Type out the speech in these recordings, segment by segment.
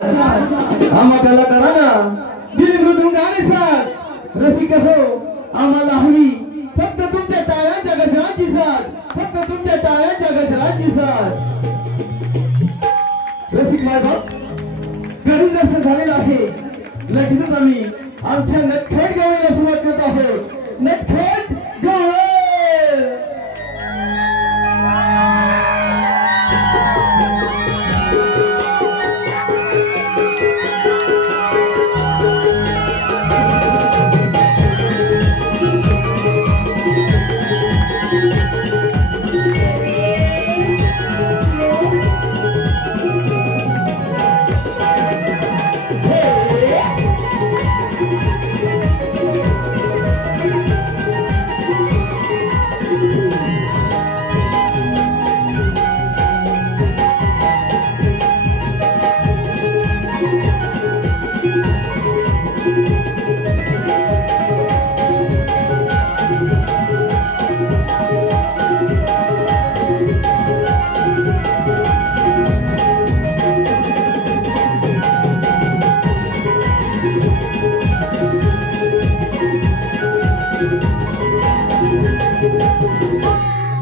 आम्हा कलाकारांना दिल मृदुंग गाणे साथ रसिक हो आम्हाला हवी फक्त तुमच्या टाळ्यांच्या गजराची साथ फक्त तुमच्या टाळ्यांच्या गजराची साथ रसिक बाबा गरुड दर्शन झालेलं आहे लगेचच आम्ही आमच्या नटखट गावाला सुरुवात करत आहोत नटखट गाव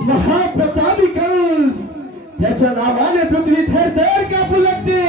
महाप्रतापी कंस त्याच्या नावाने पृथ्वी थरथर कापू लागते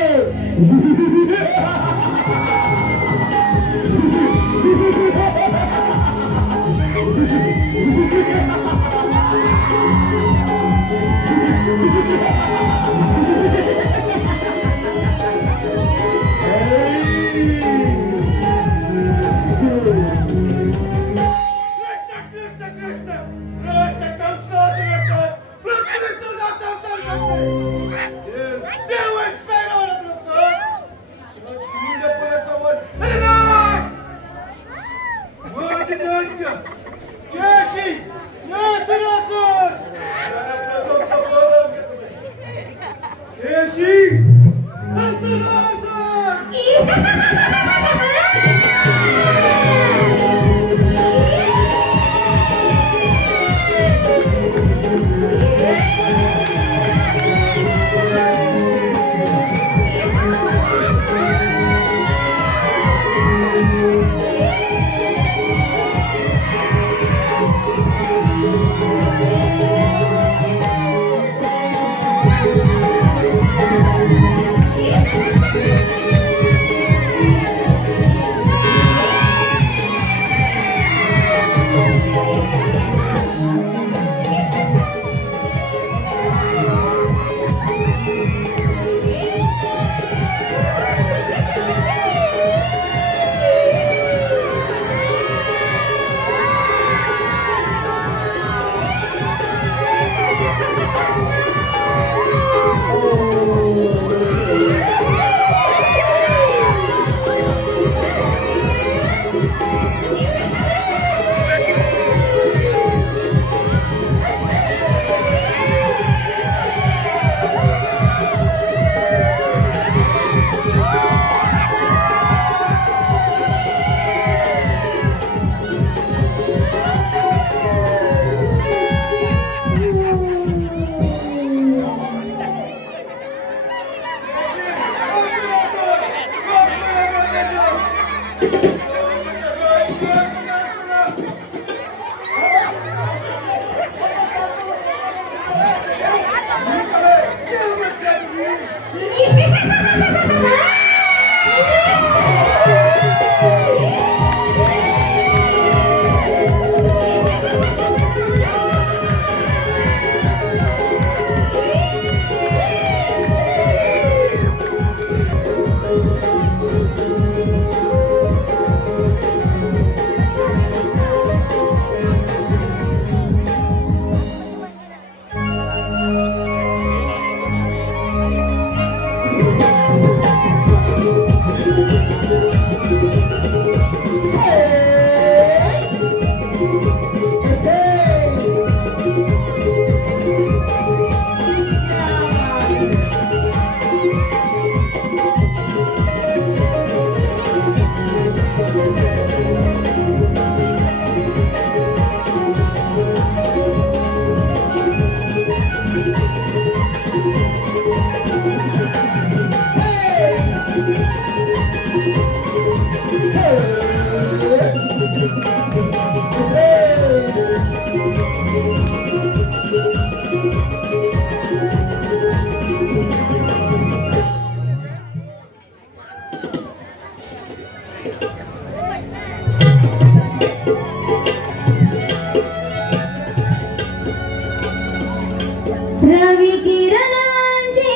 रवि किरणांची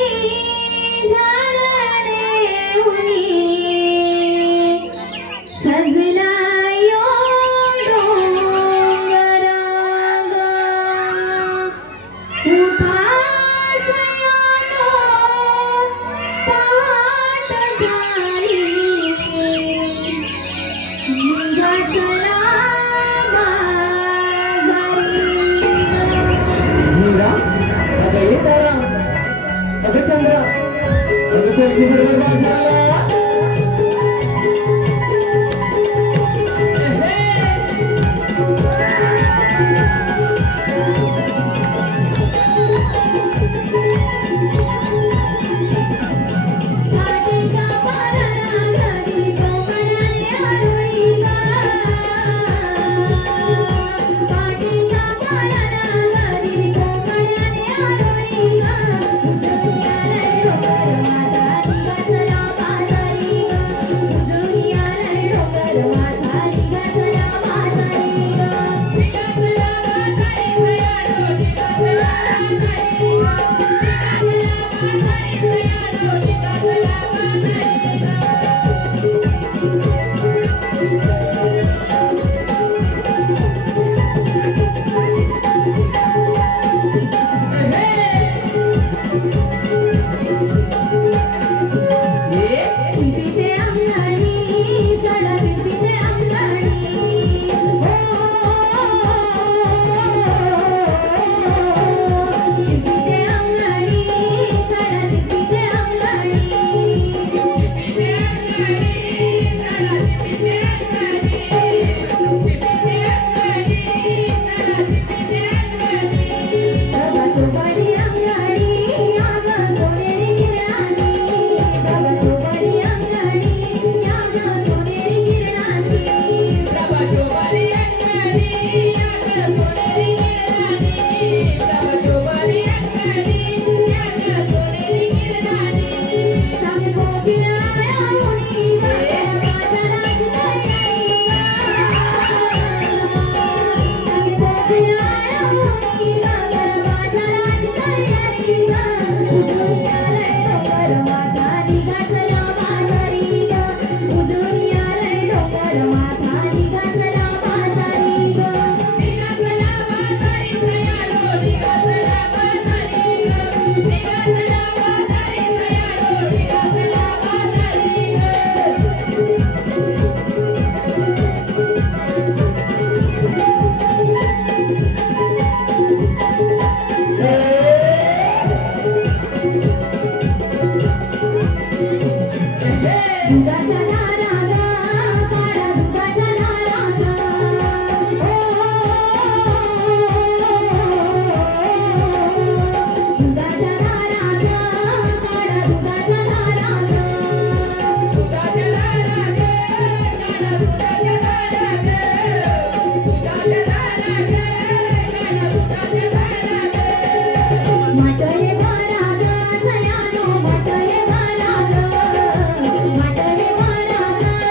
झालले उनी सजला यो डोंगर उपास यानो पाट झाली निघाचला अगं चंद्रा अगं चल की बरोबर बाजूला मटरे भराग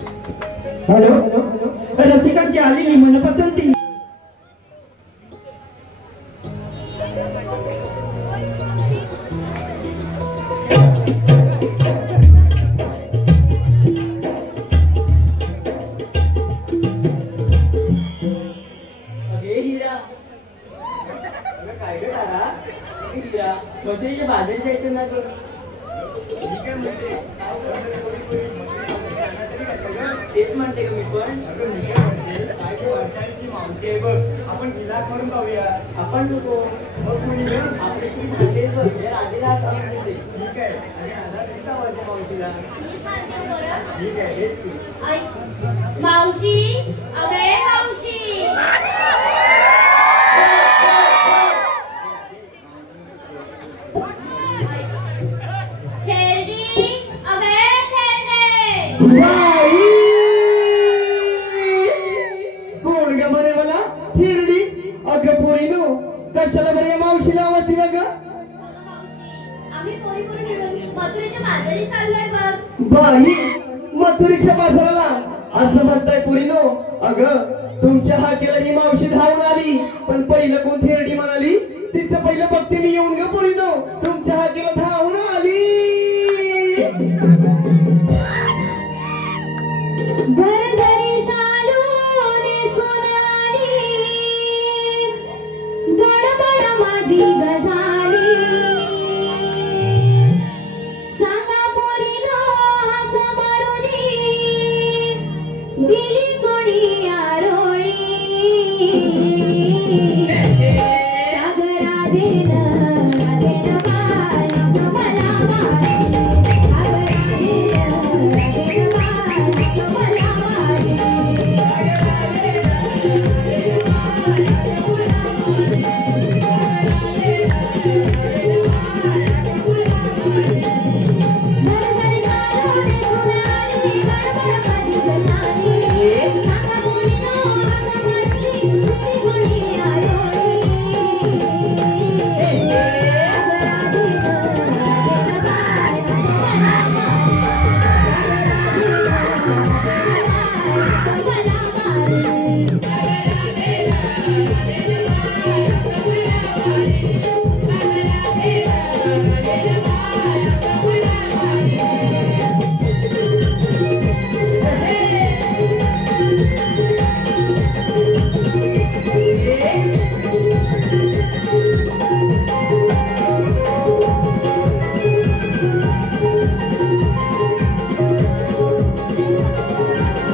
हॅलो रसिकांची आलेली मनपसंती बाजार जायचं ना तेच म्हणते का मी पण मावशी आहे बघ आपण तिला करून पाहूया आपण नको आपल्याशी भांडे बघ राधेला ठीक आहे आणि आला मावशीला ठीक आहे हेच मावशी अगे मावशी कोण ग म्हणे मला हिरडी अगं पोरीनो कशाला बरे मावशीला आवडती ना ग आम्ही पोरी पोरी मिळून मथुरेच्या बाजारी चाललोय बघ बाई मथुरेच्या बाजाराला असं म्हणताय पोरीनो अगं तुमच्या हाकेला ही मावशी धावून आली पण पहिलं कोण हिरडी म्हणाली तिचं पहिलं बघते मी येऊन ग पोरीनो तुमच्या हाकेला धावून आली घरघरी शालूने सोनाली गडबड माझी गजाली सांगा पोरीनो हाक मारुनी दिली कोणी आरोळी सागराधीन राधेन बाय मला मारी सागराधीन राधेन बाय मला मारी घरघरी शालूने सोनाली गडबड माझी गजाली सांगा पोरीनो हाक मारुनी दिली कोणी आरोळी सागराधीन राधेन बाय मला मारी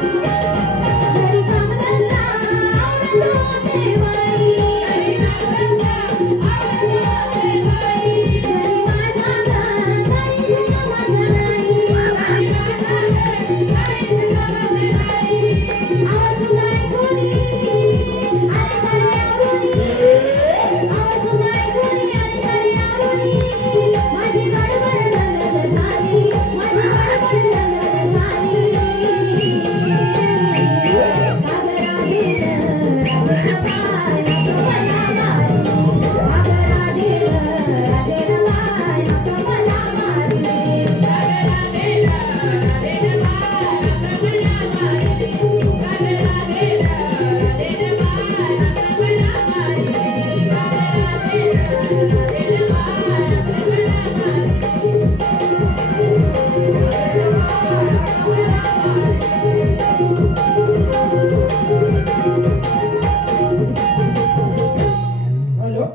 घरी कामधंदा आवरत होते बाई घरी माझा काहीच कामाचा नाही आवाज नाही कोणी आले सारे आवरुनी आवाज नाही कोणी आले सारे आवरुनी माझी गडबड लंगत झाली माझी गडबड लंगत झाली सागराधीन राधेन बाय मला मारी सागराधीन राधेन बाय मला मारी हॅलो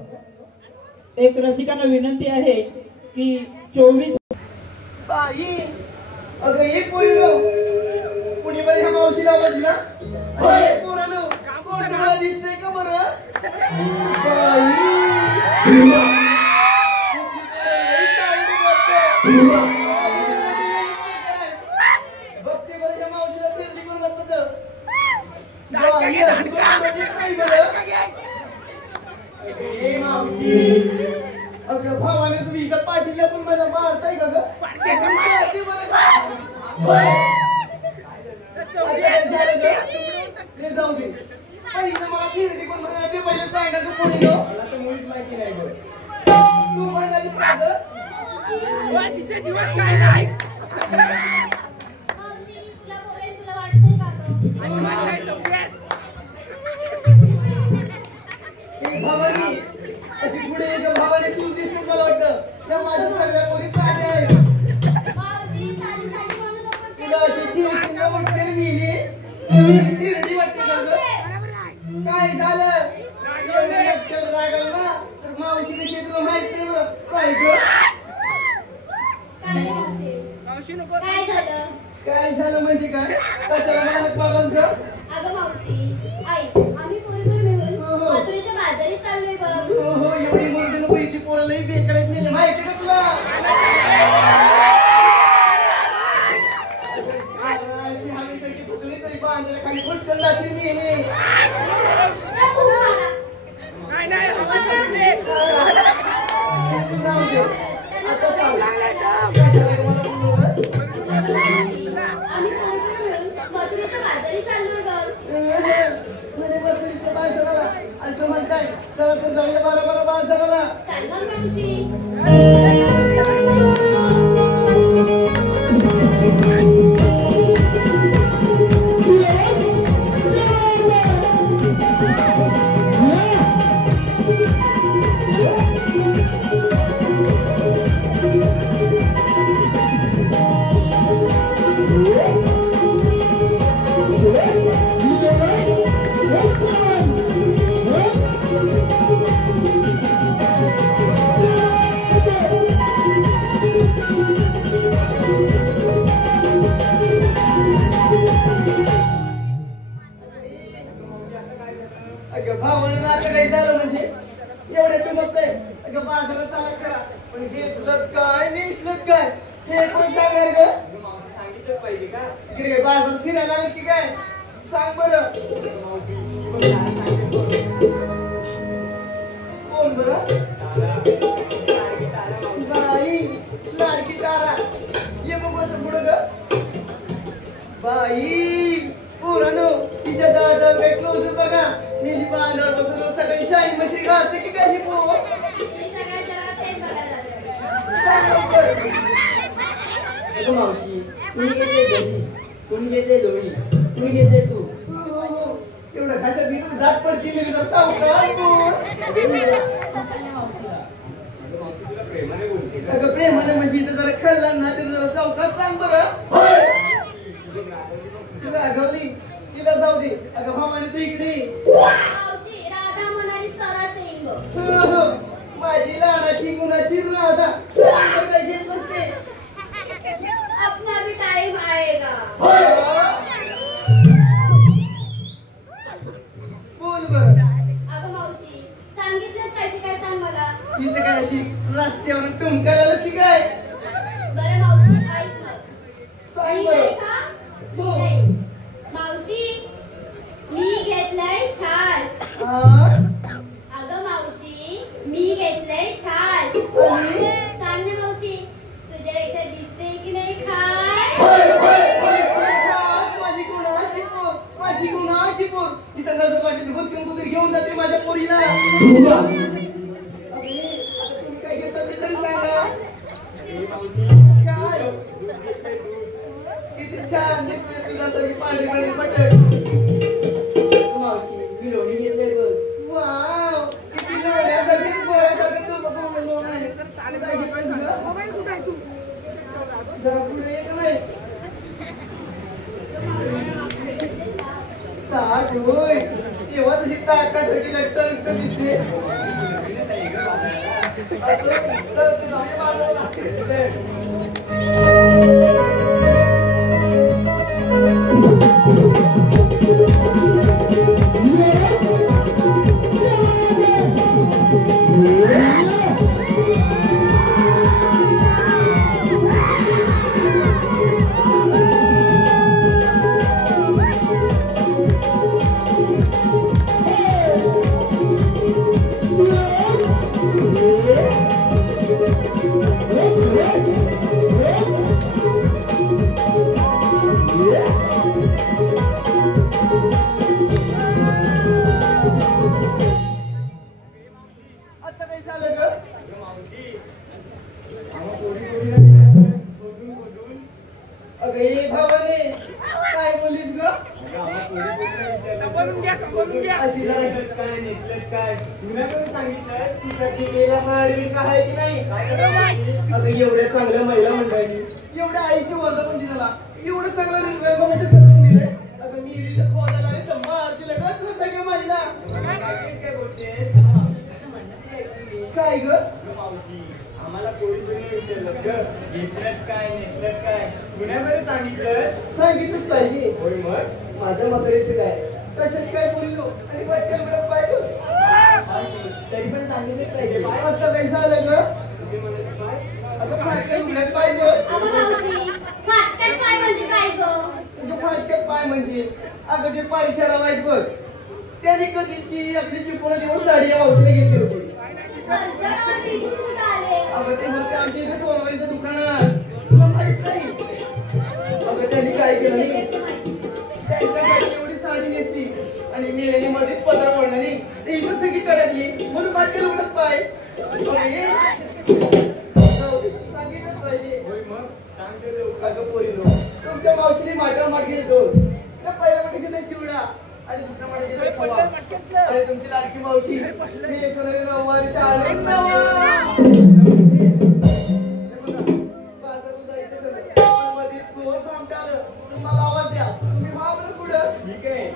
एक रसिकांना विनंती आहे की 24 बाई अगं ये पोरीनो कुणी बरं ह्या मावशीला आवडली ना अरे पोरानो तुम्हाला दिसतंय का बरं बघते बरं ह्या मावशीला फिरती कोण बसत मावशी अगं भावाने तुम्ही इथं पाठीला पण माझ्या मारताय का ग ते जाऊ दे पहिलं माफी पण मला ते पहिले सांगायचं पुढे मला तर मुळीच माहिती नाही बघ तू म्हणाली पाहिलं मावशी मी तुला बोलेन तुला अशी पुढे एक भावाने तू दिसते मला वाटतं त्या माझ्या सगळ्या पोरी साध्या आहेत मावशी साधी साधी बोलू नको ते. तुला अशी चिवचिंगा वाटते रे मिली हिरडी वाटते का गं? काय झालं एवढं एकटं रागावलं ना तर मावशी कशी आहे तुला माहित नाही बरं. काय गं? काय झालं? काय झालं म्हणजे काय कशाला मला पागल गं? अगं मावशी ऐक आम्ही पोरीपोर मिळून मथुरेच्या बाजारी चाललोय बघ. हो एवढी मोठी पैकी पोरं लई बेकार आहेत मेली माहिती का तुला अशी हवेसारखी फुगली तरी बांधायला खाली फुटकन जाते मेली नको मला. जाऊ दे. आता सांग. कशाला रे मला बोलवलं? अगं मावशी आम्ही पोरीपोर मिळून मथुरेच्या बाजारी चाललोय बघ. म्हणे बकरीच्या बाजाराला असं म्हणताय चला तर जाऊया बरोबर बाजाराला चाल मग मावशी. अगं भावानं आता काही झालं म्हणजे एवढे टुमकतंय अगं बाजारात चालत करा पण घेतलं काय नेसलं काय हे कोण सांगणार ग मावशी सांगितलं पाहिजे का इकडे बाजारात फिरायला आलं की काय सांग बरं मावशी पण मला सांगितलं कोण बरं लाडकी तारा मावशी बाई लाडकी तारा ये मग बस पुढं ग बाई पुरानो तिच्या दादा काय क्लोज बघा मी जी बांधावर बसून रोज सकाळी शाही मशी घालते की काय ही पो मी सगळ्या जगात हेच बघायला लागले. सांग लवकर. अगं मावशी कुणी घेते घरी कुणी घेते लोणी कुणी घेते तू हो. एवढं कशात घेऊन दात पडतील मी जर सावकार तुला प्रेमाने बोलते का अगं प्रेमाने म्हणजे इथं जरा खेळलं ना तिथं जरा सावकार सांग बरं तुला रागवली तिला जाऊ दे अगं भावाने तू इकडे ये. मावशी राधा म्हणाली सरच येईन बघ. माझी लहानाची गुणाची राधा सांग काय घेत नसते अपना भी टाइम आएगा. बोल बरं अगं मावशी सांगितलंच पाहिजे काय सांग मला. इथं काय अशी रस्त्यावर टुमकायला आलं की काय बरं मावशी ऐक मग. सांग मी बरं नाही का? मी नाही. मावशी मी घेतलंय छास. हा? अगं मावशी मी घेतलंय छास. आणि? सांग ना मावशी तुझ्यापेक्षा दिसते की नाही खास. माझी गुणाची पोर इथं नजर लागली घुसकून कुठे घेऊन जाते माझ्या पोरीला अरे, आता तुम्ही काय घेता ते तरी सांगा काय किती छान दिसते तुला तरी पाणी पाणी पटक मावशी मी लोणी घेतलंय बघ वाव किती लोण्यासारखं गोळ्यासारखं तू बघून आहे काय घेतलं जरा पुढे येत नाही ताक होय तेव्हा तशी ताकासारखी लटक दिसते असं तर तू जाऊया बाजूला. आता काय झालं ग मावशी आम्हा पोरी अगं ये भावाने काय बोललीस ग आम्हा पोरी अशी जरा काय नेसलत काय जुन्याकडून सांगितलं तुझ्याची गेल्या हाडवी का आहे की नाही अगं एवढ्या चांगल्या महिला मंडळांनी एवढ्या आईची वजन पण दिला एवढं चांगलं रंगमंच सजवून दिलंय अगं मी इथे खोदायला आणि तम्मा आरती लगत तुला सगळ्या महिला काय बोलते काय ग मावशी आम्हाला पोळी बिळी विचारलं घेतलं काय नेसलं काय जुन्याकडे सांगितलं सांगितलंच पाहिजे होय मग माझ्या म्हातारीचं काय कशात काय बोललो आणि पटकन मिळत पाहिजे तरी पण सांगितलंच पाहिजे आता काय झालं ग तुम्ही म्हणत काय अगं फाटक्यात मिळत पाहिजे अगं मावशी फाटक्यात पाय म्हणजे काय ग तुझं फाटक्यात पाय म्हणजे अगं जे पायशाला आहेत बघ त्याने कधीची अगदीची पुन्हा देऊन साडी या मावशीला घेतली होती स्पर्शावरती दूध कुठं आले अगं ते होते आमच्या इथे सोनारीचं दुकानात तुला माहित नाही अगं त्यांनी काय केलं नाही त्यांच्यासाठी एवढी साडी नेसली आणि मेल्याने मध्येच पदर ओढणारी ते इथं सगळी करतली म्हणून वाटेल उडत पाय सांगितलंच पाहिजे होय मग सांगते लवकर. अगं पोरीनो तुमच्या मावशीने माटा माट घेतो त्या पहिल्या माटे घेतला चिवडा आणि दुसऱ्या माटे घेतला खवा आणि तुमची लाडकी मावशी मी सोनाली नऊवारी शाळेत मध्येच कोण थांबतात तुम्हाला आवाज द्या तुम्ही व्हा बरं पुढं ठीक आहे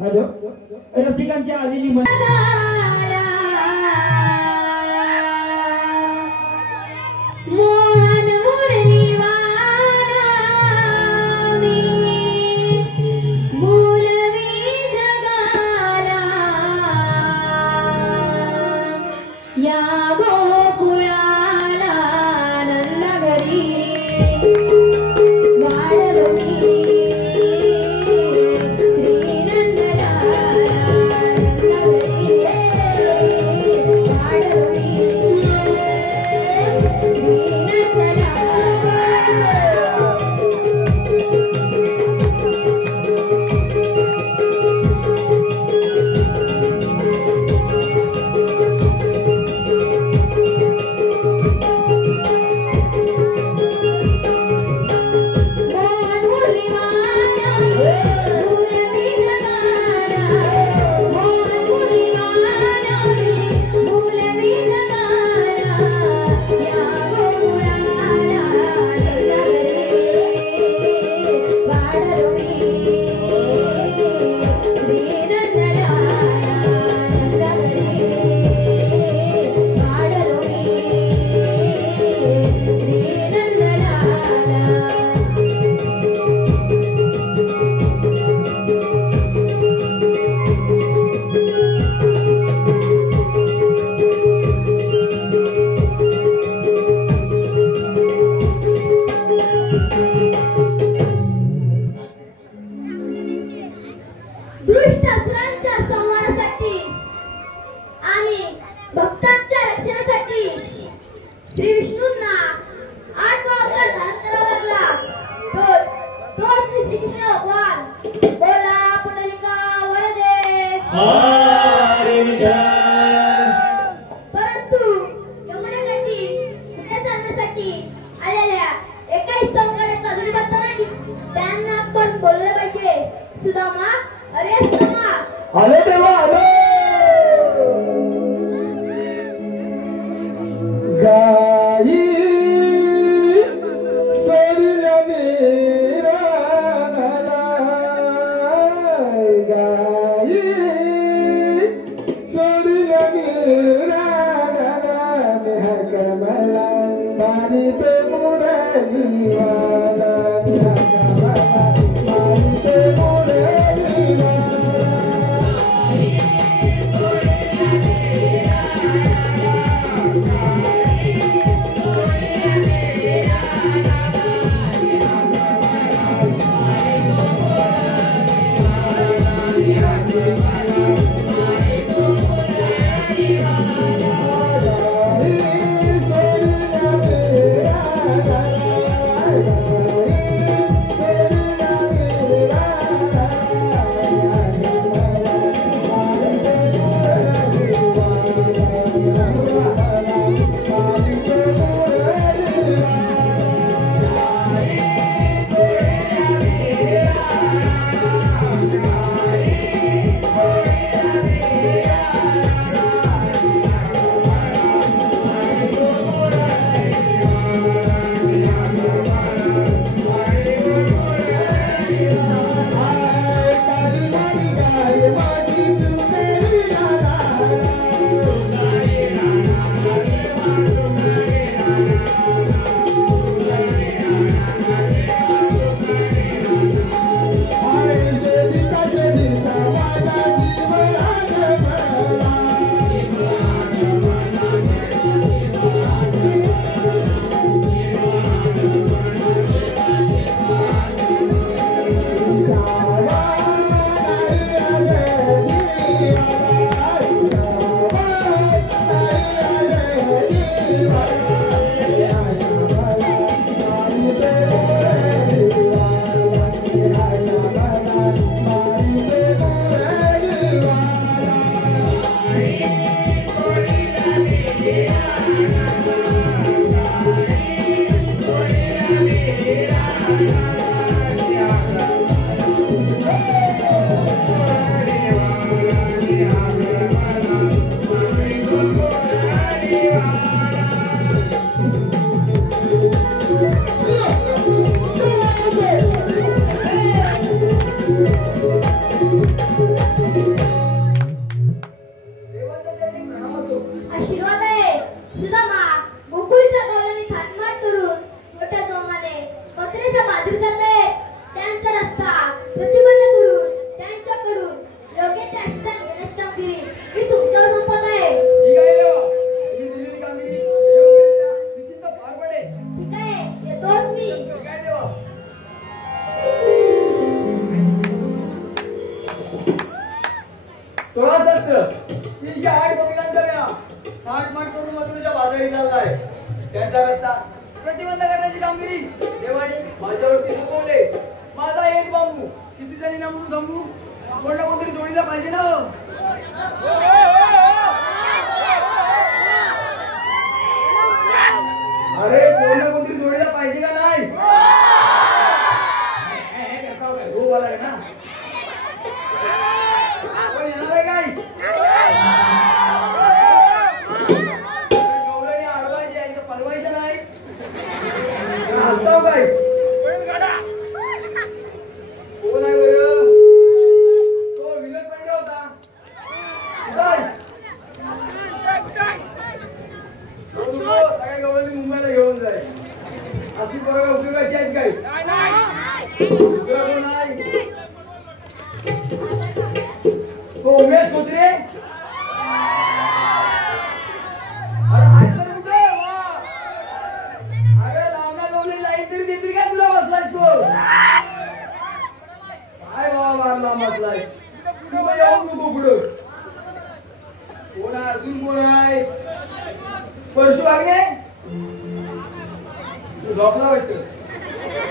हॅलो रसिकांची आलेली मोहन मुरलीवाला मी मूलवी जगाला या गोकुळाला नंदघरी वाढलो मी दुष्ट असुरांच्या संहारासाठी आणि भक्तांच्या रक्षणासाठी श्री विष्णूंना 8 अवतार धारण करावा लागला तो श्री कृष्ण भगवान बोला पुंडलिका वरदे परंतु यमुनेसाठी पुण्यात आणण्यासाठी आलेल्या एकाही संकटाचा दुर्बत्ता नाही त्यांना आपण बोललं पाहिजे सुदामा अरे सुदामा आलो देवा आलो गाई वस्त्र 308 गोपिकांचा मेळा थाटमाट करून मथुरेच्या बाजारी चाललाय. त्यांचा रस्ता प्रतिबंध करण्याची कामगिरी देवाने माझ्यावरती सोपवले. माझा एक बांबू किती जणी म्हणून थांबू कोण ना कोणतरी जोडीला पाहिजे ना. अरे कोण ना कोणतरी जोडीला पाहिजे का नाही. हो बोला ना कोण येणार आहे काय. गवळणी अडवायची आहे तर पलवायचं नाही हसताव काय. कोण आहे बरं तो विनोद पांडे होता. सगळ्या गवळणी मुंबईला घेऊन जाय. अशी बरोबर उपयोगाची आहेत काय. तो उमेश खोत्रे. अरे आज तर कुठे वा. अरे लावणा गवळणी लाईन तरी देतील का तुला बसलायस तू. काय बाबा मारला बसलाय तू येऊ नको पुढं. कोण आहे अजून कोण आहे. परशु वागणे तू झोपला वाटतं.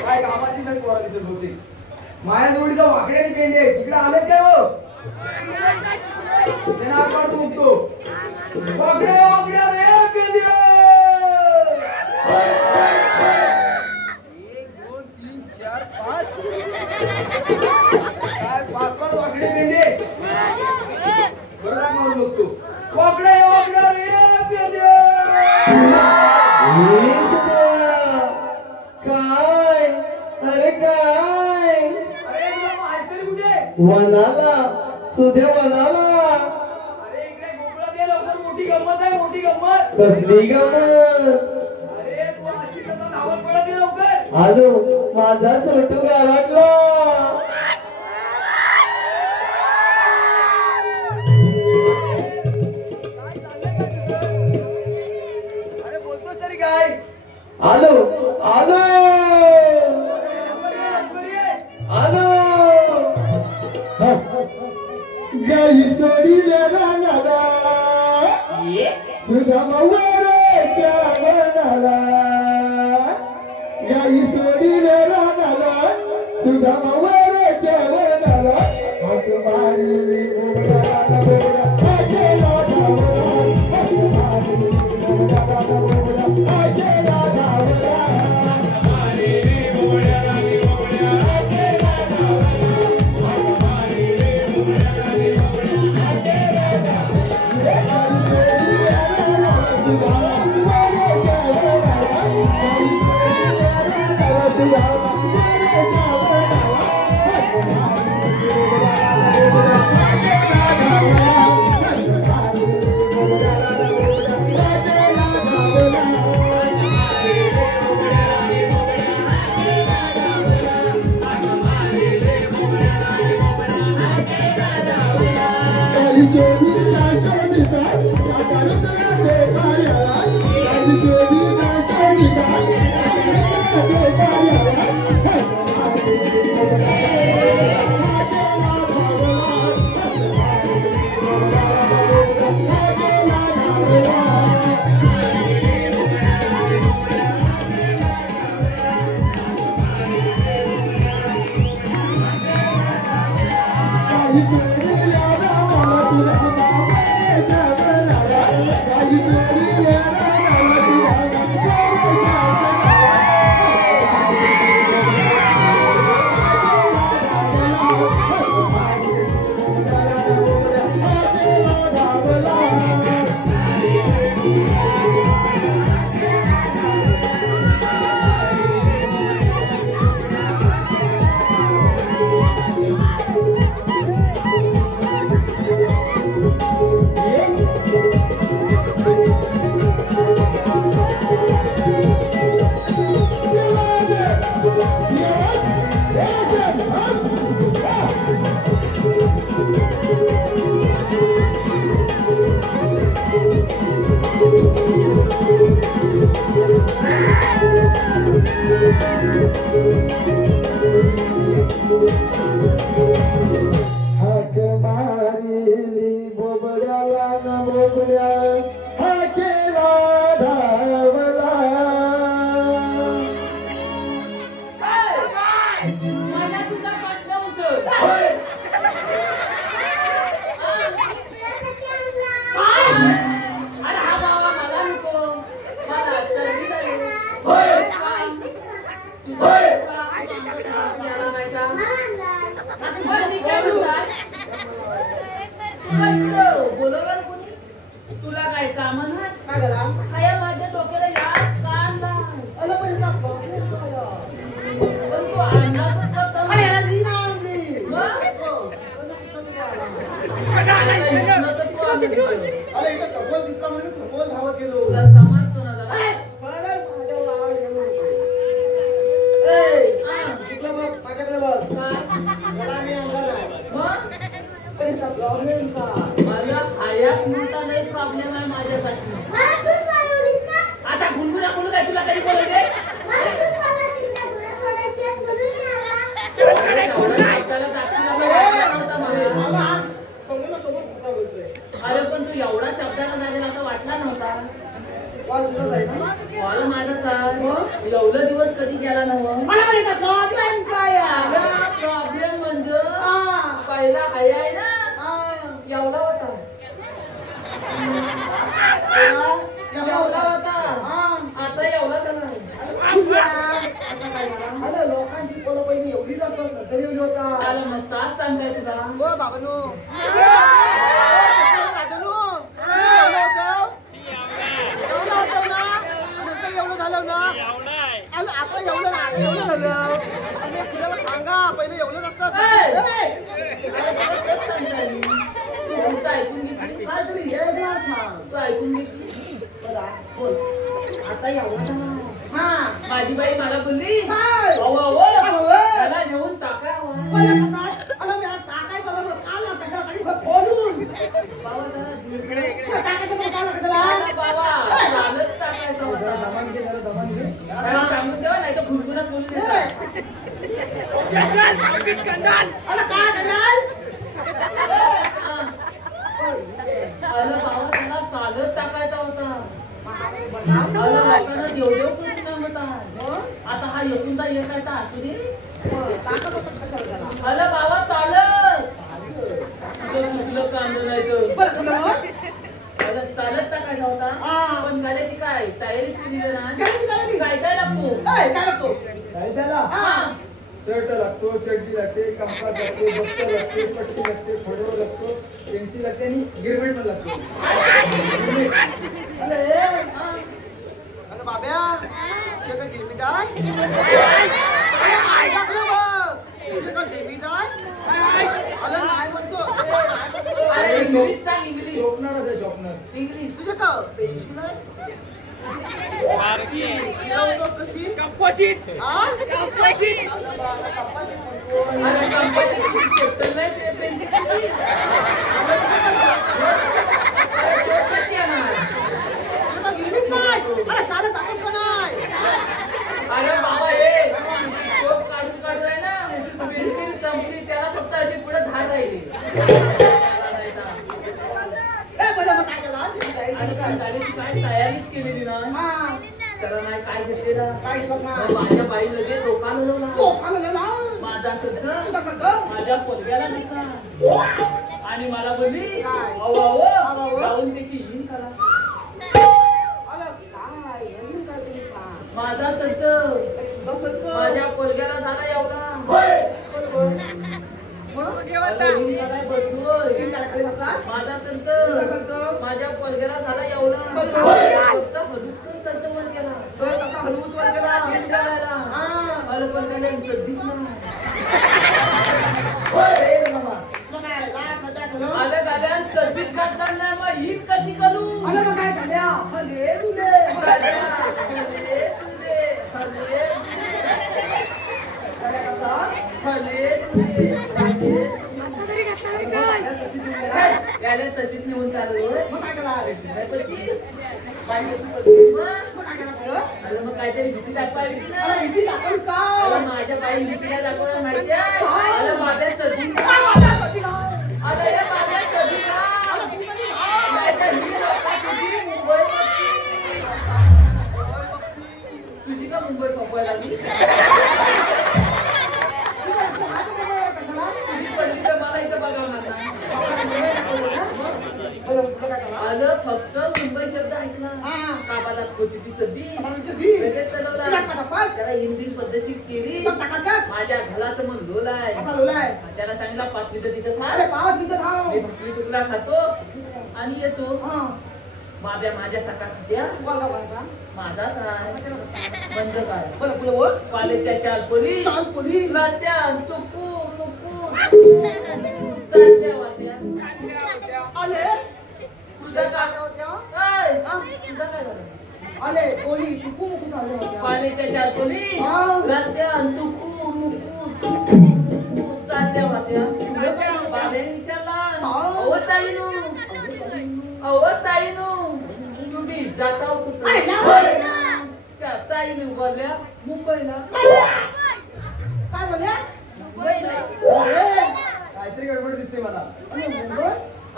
काय कामाची नाही पोरा दिसत होती. माया जोडीचा वाकड्याने पेंडे तिकडे आलेत काय हो. त्यांना आपण मुकतो वाकड्या वाकड्या रे पेंडे. 1 2 3 4 5 काय 5 वाकडे पेंडे बरं मारून बघतो. वाकड्या वाकड्या रे पेंडे. काय अरे काय. अरे तुला माहित तरी कुठे. वनाला सुद्या वनाला. अरे इकडे गोकुळात ये लवकर. मोठी गंमत आहे मोठी गंमत. कसली गमत. अरे तू अशी कसा धावत पडत ये लवकर. आलो माझा सोटू गारटला. काय चाललंय का तुझं. अरे बोलतोस तरी काय. आलो आलो लवकर ये लवकर ये. आलो. गाई सोडील्या रानाला सुदामा वराच्या वनाला. गाई सोडील्या रानाला सुदामा वराच्या वनाला. हाक मारली मोगराला मोगरा आजेला धावला. हाक मारली मोगराला मोगरा आजेला धावला. बोलवलं कोणी तुला काय काम नाही काय झाला काय माझ्या डोक्याला या कान नाही अरे पण हिचा प्रॉब्लेम काय पण तू अंदाजच करतो अरे याला नी ना आणली मग? अरे इथं कबोल दिसला म्हणून कबोल धावत गेलो तुला समजतो ना जरा बरं, माझ्यावर आवाज येऊ नको. ए, इकडं बघ, माझ्याकडे बघ. याला मी आणणार आहे. मग पण हिचा प्रॉब्लेम काय मला खायात मोठा लई प्रॉब्लेम आहे माझ्यासाठी आता गुणगुणा बोलू काय तुला काही बोलू दे अरे पण तू एवढा शब्दाला झालेला असं वाटला नव्हता कॉल तुझा जाईल ना? कॉल माझा सांग एवढं दिवस कधी गेला नव्हता मला पण हिचा प्रॉब्लेम काय आहे? प्रॉब्लेम म्हणजे हा, पहिला हाय आहे ना हा. एवढा होता एवढा एवढा होता हा. आता एवढा झाला अरे लोकांची पोरं पहिली एवढीच असतात ना, तरी एवढी होता आलं मग तास सांगाय तुला हो बाबांनो एवढं झालं ना आणि आता एवढं झालं आणि फिरायला सांगा पहिले एवढंच असतात तू ऐकून घेतली काय तरी हे ना सांग. तू ऐकून घेतली बरं, बोल. आता एवढा झाला हा. माझी बाई मला बोलली काय? अहो त्याला नेऊन टाकावं बरं, काय? अरे मी आज टाकायचं होतं, मग काल ना टाकायला टाकी फोडून. बाबा जरा धीर. टाकायचं मग काल ना टाकायला. बाबा चालत टाकायचं होता त्याला सांगून देवा नाही तर खुरखुरा बोलून देता. अरे काय करणार? अरे बाबा त्याला चालत टाकायचा होता अरे लोकांना देवदेव करून काम होता आता हा एकुंदा एकायचा असू दे टाकत होतं कशाला त्याला? अरे बाबा चालत तुला काम नाही तर बरं, तुला मग? अरे चालत टाकायचा होता हा. पण गाड्याची काय तयारीच केली ना काय काय काय लागतो ए, काय लागतो? हा शर्ट लागतो चड्डी लागते कंपास लागते बक्सर लागते पट्टी लागते फडोळ लागतो पेन्सिल लागते आणि गिरमेट पण लागते अरे अरे बाब्या तुझं काय गिरमिट आहे? अरे ऐकलं बघ. तुझं काय गिरमिट आहे? अरे नाही म्हणतो. अरे इंग्लिश सांग इंग्लिश शॉपनरच आहे शॉपनर इंग्लिश तुझं का पेन्सिल आहे? कशी? हा? अरे कंपनी चॅप्टर नाही पेन्सिल तुझं काय गिरमिट नाही? अरे साधं टाकून का नाही? अरे बाबा हे टोप काढून काढलाय ना पेन्सिल संपली त्याला फक्त अशी पुढे धार राहिली ए, बरं, मग काय केलं? आणि काय झाली काय तयारीच केलेली ना हा. त्याला नाही काय घेतलेला काय केलं ना? माझ्या बाई लगेच डोका लावला लोकांना ना. माझा सगळं तुझं सगळं? माझ्या पोरग्याला दिसला आणि मला बोलली काय? अहो अहो. जाऊन त्याची हिन करा अरे काय? नवीन काय तुम्ही सांग. माझा सगळं तुझं सगळं? माझ्या पोरग्याला झाला एवढा मग? मला हिन कराय बसलोय तीन तारखेला जातात? माझा तुझं संत सगळं? माझ्या पोरग्याला झाला एवढा बरोबर. फक्त हलूचकन संत वर गेला सर कसा हलवूच वर गेला? हिन करायला हा. अरे पण त्याला सद्धीच नाही तुला काय? लाज मजा करू? अरे दादा सद्धीच काढणार नाही मग हिन कशी करू अरे मग काय झाल्या? हले तुले. झाल्या कसा? त्याला तशीच नेऊन चालू मग काय केलं? बाई होती मग पडली. मग काय केलं पुढं? अरे मग काहीतरी भीती दाखवायची ना अरे भीती दाखवली अरे काय? माझ्या बाई भीतीला दाखवायला माहिती आहे अरे माझ्या सधी काय वाटलं कधी काय? अरे हे माझ्या सधी अरे तुम्ही कधी काय? नाहीतर ही लोकं तुझी मुंबईमध्ये तुझी का मुंबई पकवायला लागली तुझी पडली तर मला इथं बघावं लागणार आलं फक्त मुंबई शब्द ऐकला हा. काबाला होती ती सदी लगेच चढवला त्याला इंजिन पद्धतशीर केली माझ्या घालासमोर लोलाय त्याला सांगितलं 5 मिनिटं तिथं थांब मी भाकरी तुकडा खातो आणि येतो बाब्या माझ्या सका खात्या माझाच आहे बंद काय कॉलेजच्या 4 पोली रस्त्या तुकू चालत्या वाट्या तुझ्या काय तुझं काय झालं कॉलेजच्या 4 पोली रस्त्या तुकू चालत्या वाट्या बाब्याने विचारला अहो ताईनू तुम्ही जाता कुठं त्या ताईने बोलल्या मुंबईला काहीतरी गडबड दिसते मला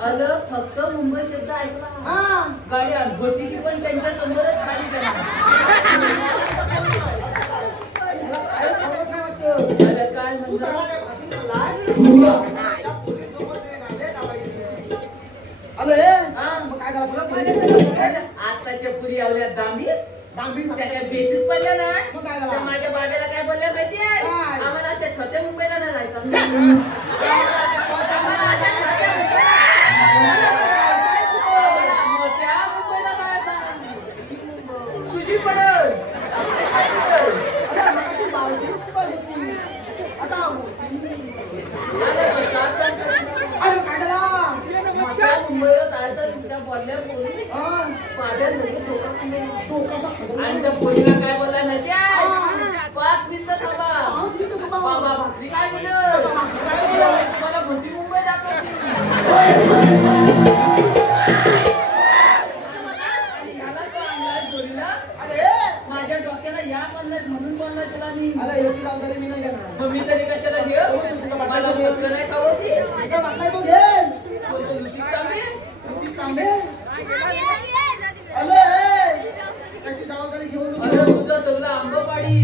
आलं फक्त मुंबई शब्द ऐकला गाडी होती की पण त्यांच्या समोरच खाली काय म्हणतात आताच्या पुरी आवल्या दांबीस त्याच्या बेशीत पडल्या ना माझ्या बाबाला काय बोलल्या माहितीये आम्हाला अशा छोट्या मुंबईला नाही जायचं मोठ्या मुंबईला जायचं तुझी पडल मुंबईला जायचं तुमच्या बोलल्या पोरी माझ्या आणि त्या पोरीला काय बोलला माहिती 5 मिनिटं थांबा बाबा भाकरी काय बोललं मला भरती मुंबई दाखवली आणि याला तो आणला पोरीला माझ्या डोक्याला या बोललाय म्हणून बोलला तिला मी मी तरी कशाला घेऊ मला बोलत नाही का होती तुझं सगळं आंबपाडी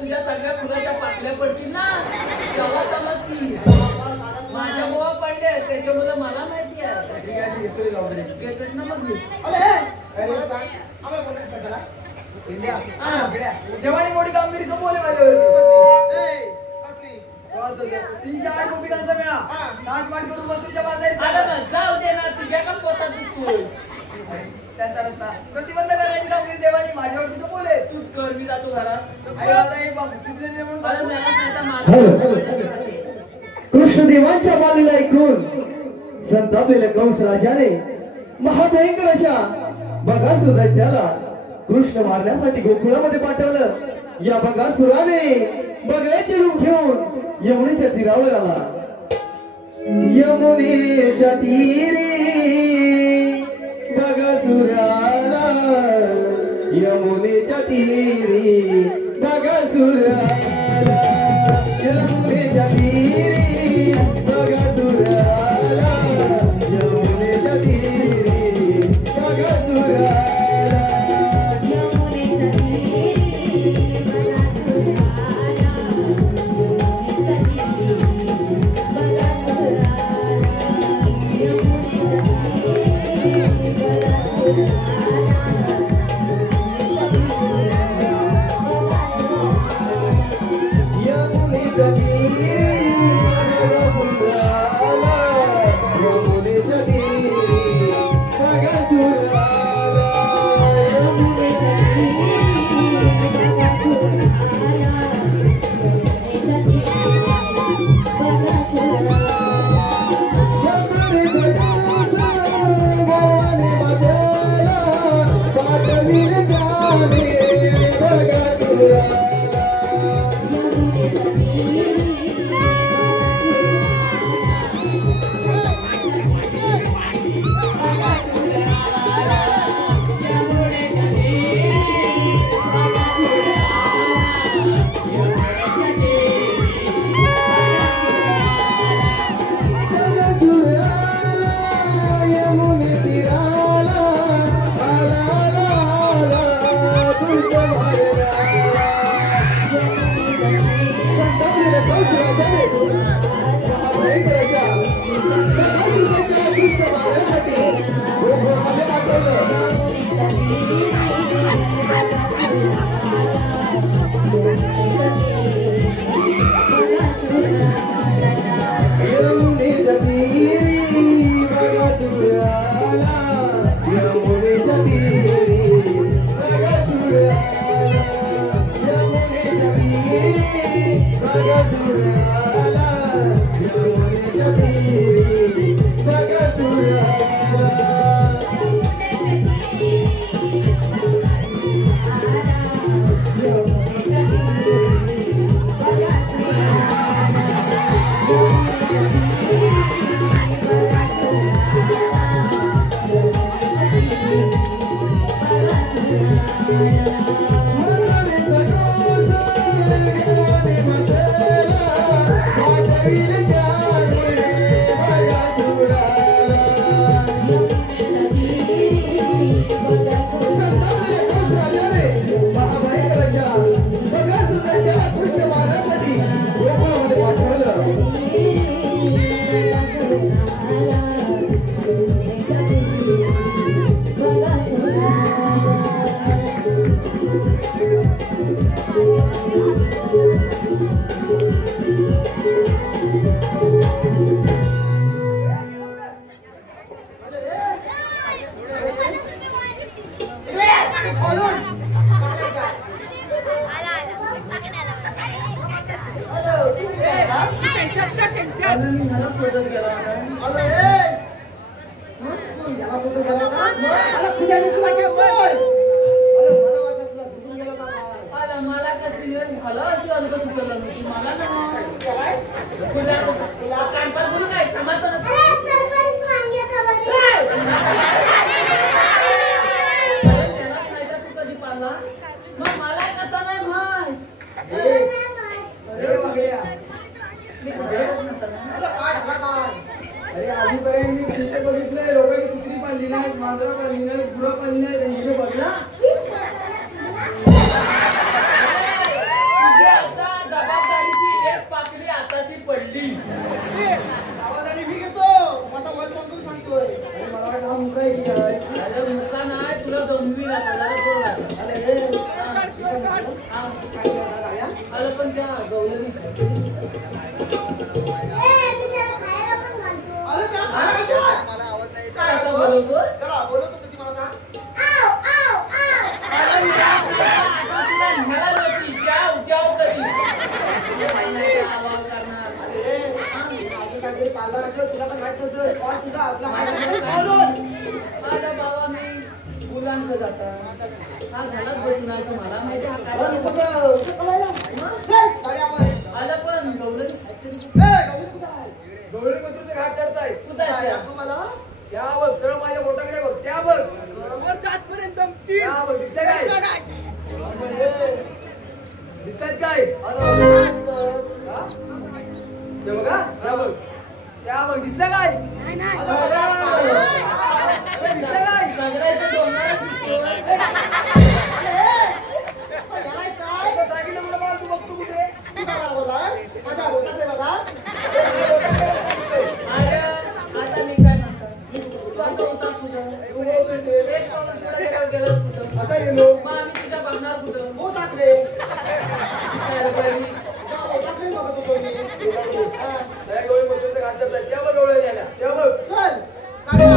तुझ्या सगळ्या फुलाच्या पाकल्या पडतील ना तेव्हा समजतील माझ्या गोवा पडले त्याच्यामुळे मला माहिती आहे घेतोच ना मग देवानी मोठी कामगिरी सोपवली माझ्यावरती 3-4 गोपिकांचा मेळा नाटमाट करून मथुरेच्या बाजारी जाऊ दे ना तुझ्या का पोटात दुखतोय त्यांचा रस्ता प्रतिबंध करण्याची कामगिरी देवानी माझ्यावरती सोपवले तूच कर मी जातो घरात कृष्णदेवांच्या बालीला ऐकून संतापलेल्या कंस राजाने महाभयंकर अशा बगासुर त्याला कृष्ण मारण्यासाठी गोकुळामध्ये पाठवलं या बगासुराने बगळ्याचे रूप घेऊन यमुनेच्या तीरावर आला यमुनेच्या तीरी बगासुराला यमुनेच्या तीरी बगासुराला यमुनेच्या तीरी बगासुराला यमुनेच्या तीरी बगासुराला मारण्यासाठी गोकुळामध्ये पाठवलं. यमुनेच्या तीरी बघा सूर्याला, यमुनेच्या तीरी बघा सूर्याला, यमुनेच्या तीरी बघा सूर्याला, यमुनेच्या तीरी बघा सूर्याला. मला कसं झालं असं अनुभव तुझं नाही मला ना कांपार बोलू काय समाधान तू कधी पाला मग मला कसा नाही माहित अरे बघूया. अरे आजूपर्यंत मी कुठे बघितलंय लोकांनी कुत्री पाळली नाही, मांजरा पाळली नाही, गुरं पाळली नाही, त्यांनी बघला. जबाबदारीची एक पाकळी आताशी पडली आवाजाने मी घेतो माझा वय समजून सांगतोय. अरे मला वाटलं हा मुका आहे की काय? अरे मुका नाही तुला जमवी अरे पण त्या गौरवी अरे त्याला खायला घालतोय. मला आवाज नाही येत. काय बोलतो? चला बोलवतो कधी मला आता. काहीतरी पार्लर असलं तुला पण माहित नसेल. कॉल तुझा आपला बाबा मी मुलांचं जाता हा घरात बसून आहे तर मला माहिती आहे हा आलं पण गौरवी गवळी मथुरचे घाट चढताय. कुठं आहे मला त्या बघ, सरळ माझ्या बोटाकडे बघ, त्या बघ, त्या बघ, दिसतंय काय? दिसतात काय? हा? ते बघा, त्या बघ, त्या बघ, दिसतंय काय? दिसतंय काय? सगळ्याचं डोंगर दिसतोय. आता सांगितलं मला बा, तू बघतो कुठे? माझ्या होतात बघा. आता मी काय म्हणतो तू आता होता कुठं एक पाऊल पुढे गेलं कुठं असा गेलो. मग आम्ही तुझ्या बघणार कुठं हो टाकले गौरवी. टाकले बघा तू कोणी. हा. त्या गवळी मथुरचे घाट चढताय. त्या बघ गवळी गेल्या. त्या बघ. चल काढा.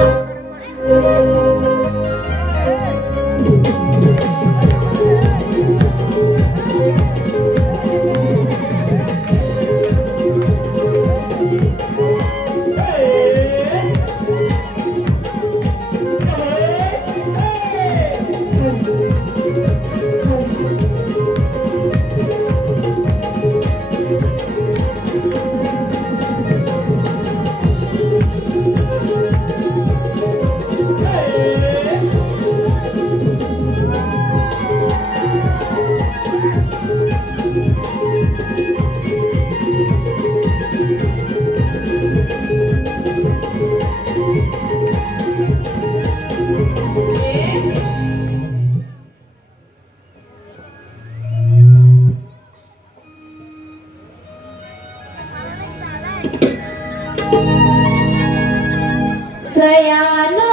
सयानो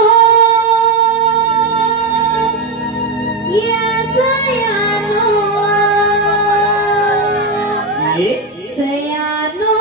या सयानो सयानो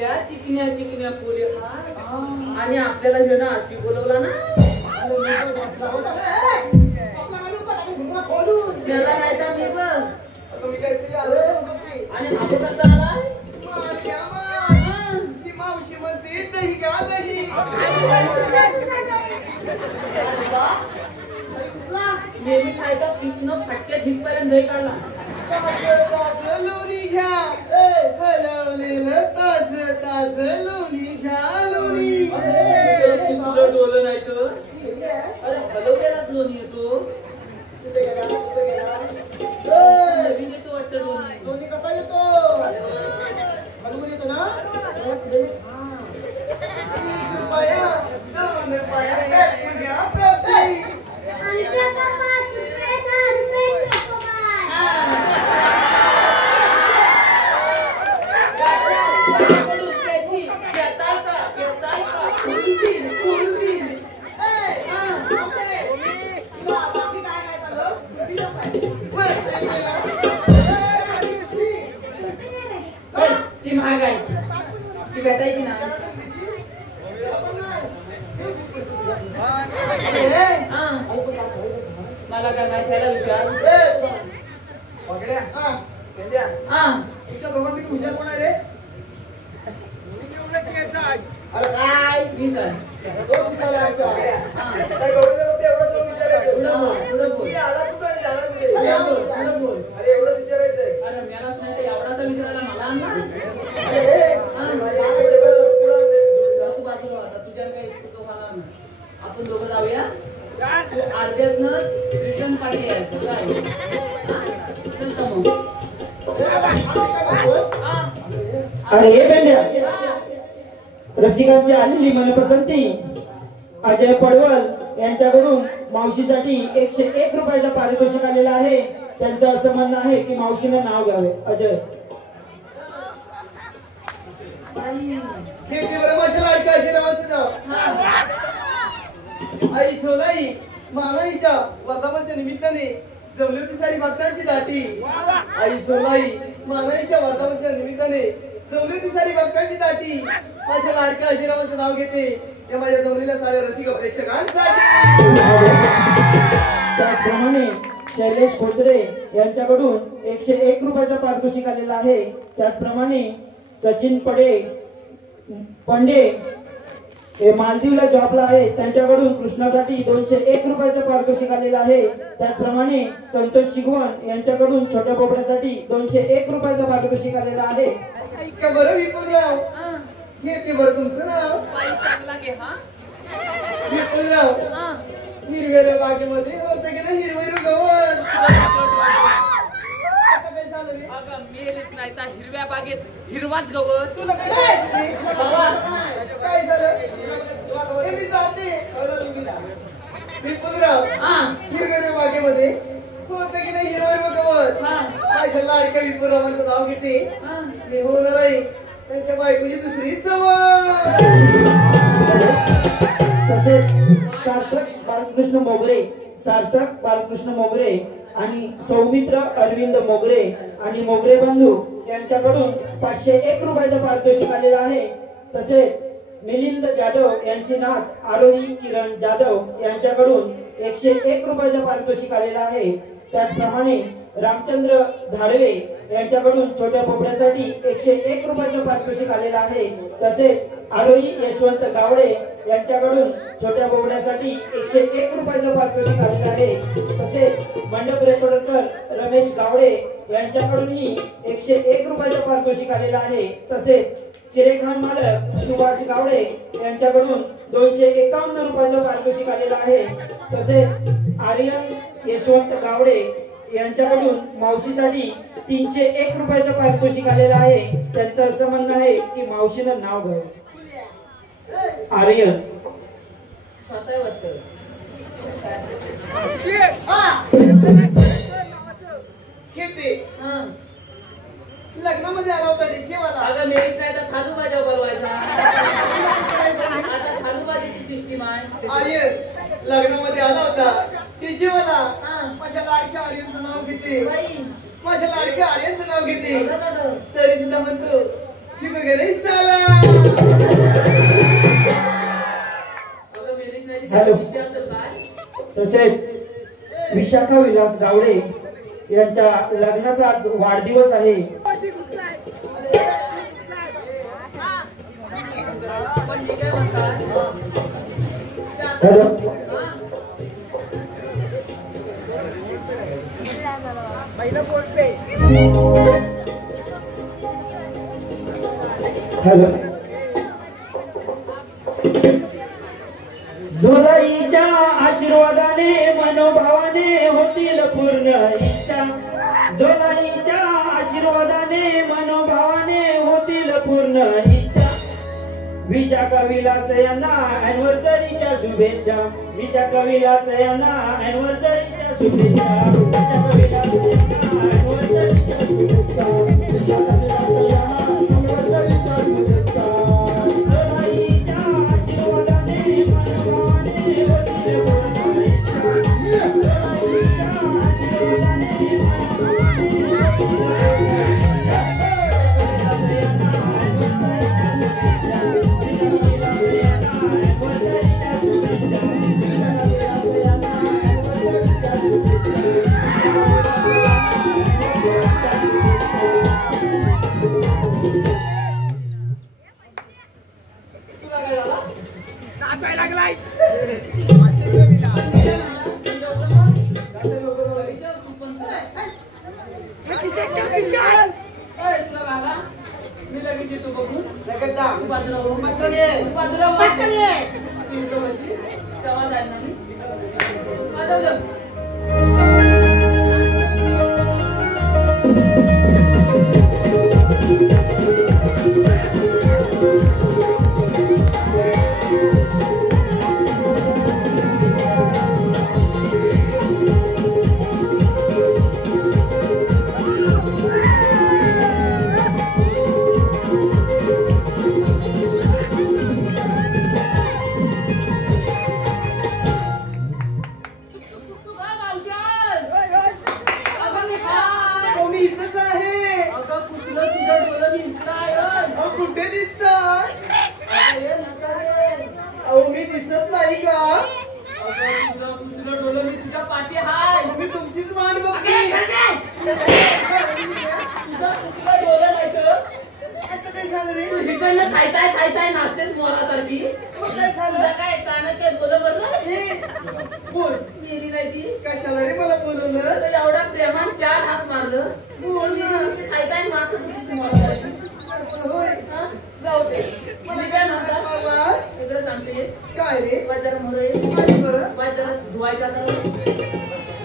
या चिकन्या पोले आणि आपल्याला हे ना अशी बोलवला ना त्याला नाही का मी बघ आणि हा कसा आला मावशी म्हणते दही घ्या दही नेहमी खायचा पिकनं फटक्यात हिटपर्यंत दही काढला लोणी घ्या हलवलेलं ताज ताज लोणी घ्या लोणी तुला डोलं नाही तर अरे हलवलेलाच लोणी येतो नवीन येतो वाटतं लोणी कसा येतो हलवून येतो ना रुपया 2 रुपया घ्या प्रति ती महाग आहे ती भेटायची ना मला काय माहिती आहे विचार हुशार कोण आहे रे मी काय आपण दोघं जाऊया अर्ध्यातनं रिटर्न काढी यायचं काय अरे बेंड्या रसिकांची आलेली मनपसंती अजय पडवल यांच्याकडून मावशीसाठी 101 रुपयाचं पारितोषिक आलेलं आहे. त्यांचं असं म्हणणं आहे की मावशीनं नाव घ्यावे. अजय. हे बरं माझ्या लाडका आशीर्वादाचं नाव. आई सोलाई मानाईच्या वर्धापनाच्या निमित्ताने जमली होती सारी भक्तांची दाटी. आई सोलाई मानाईच्या वर्धापनाच्या निमित्ताने जमली होती सारी भक्तांची दाटी. माझ्या लाडक्या आशीर्वादाचं नाव घेते या माझ्या जमलेल्या साऱ्या रसिक प्रेक्षकांसाठी. त्याचप्रमाणे शैलेश खोचरे यांच्याकडून 101 रुपयाचं पारितोषिक आलेलं आहे. त्याचप्रमाणे सचिन पंडे हे मालदीवला जॉबला आहे. त्यांच्याकडून कृष्णासाठी 201 रुपयाचं पारितोषिक आलेलं आहे. त्याचप्रमाणे संतोष शिगवण यांच्याकडून छोट्या बोबड्यासाठी 201 रुपयाचं पारितोषिक आलेलं आहे. ऐका बरं विपुलराव, घेते बरं तुमचं नाव. चांगला घे हा. विपुलराव, हिरव्या बागेमध्ये होतं की नाही हिरवं गवत. आता काय झालं रे? अगं मेलेच नाही तर हिरव्या बागेत हिरवाच गवत. तुला काय माहिती? काय झालं? हे मी जाते. विपुलराव, हिरव्या बागेमध्ये होतं की नाही हिरवं गवत. माझ्या लाडक्या विपुलरावांचं नाव घेते मी. होणार आहे त्यांच्या बायकोची दुसरी सवय. तसेच सार्थक बालकृष्ण मोगरे आणि सौमित्र अरविंद मोगरे आणि मोगरे बंधू यांच्याकडून 501 रुपयाचं पारितोषिक आलेलं आहे. तसेच मिलिंद जाधव यांची नात आरोही किरण जाधव यांच्याकडून 101 रुपयाचं पारितोषिक आलेलं आहे. त्याचप्रमाणे रामचंद्र धाडवे यांच्याकडून छोट्या बोबड्यासाठी 101 रुपयाचं पारितोषिक आलेलं आहे. तसेच आरोही यशवंत गावडे यांच्याकडून छोट्या बोबड्यासाठी 101 रुपयाचं पारितोषिक आलेलं आहे. तसेच मंडप रेकॉर्डर रमेश गावडे यांच्याकडूनही 101 रुपयाचं पारितोषिक आलेलं आहे. तसेच चिरेखान मालक सुभाष गावडे यांच्याकडून 251 रुपयाचं पारितोषिक आलेलं आहे. तसेच आर्यन यशवंत गावडे यांच्याकडून मावशीसाठी 301 रुपयाचं पारितोषिक आलेलं आहे. त्यांचं असं म्हणणं आहे की मावशीनं नाव घ्यावं. आर्यन. घेते लग्नामध्ये आला होता डीजेवाला. अगं मेलेच नाही तर थालूबाजा बोलवायचा. आता थालूबाजीची सिस्टीम आहे. आर्यन लग्नामध्ये आला होता डीजेवाला. माझ्या लाडक्या आर्यनचं नाव घेते. माझ्या लाडक्या आर्यनचं नाव घेते तरी सुद्धा म्हणतो शिक वगैरे चला. अगं मेलेच नाही हॅलो. विषय असेल काय. तसेच विशाखा विलास गावडे यांच्या लग्नाचा आज वाढदिवस आहे. पण ठीक आहे म्हणतात. हॅलो. हॅलो. झोलाईच्या आशीर्वादाने मनोभावाने होतील पूर्ण इच्छा. झोलाईच्या आशीर्वादाने मनोभावाने होतील पूर्ण इच्छा. विशाखा विलास यांना अॅनिव्हर्सरीच्या शुभेच्छा. विशाखा विलास यांना अॅनिव्हर्सरीच्या शुभेच्छा. विशाखा विलास यांना अॅनिव्हर्सरीच्या शुभेच्छा. विशाखा विलास यांना अॅनिव्हर्सरीच्या शुभेच्छा. झोलाईच्या आशीर्वादाने मनोभावाने होतील पूर्ण इच्छा. झोलाईच्या आशीर्वादाने मनोभावाने होतील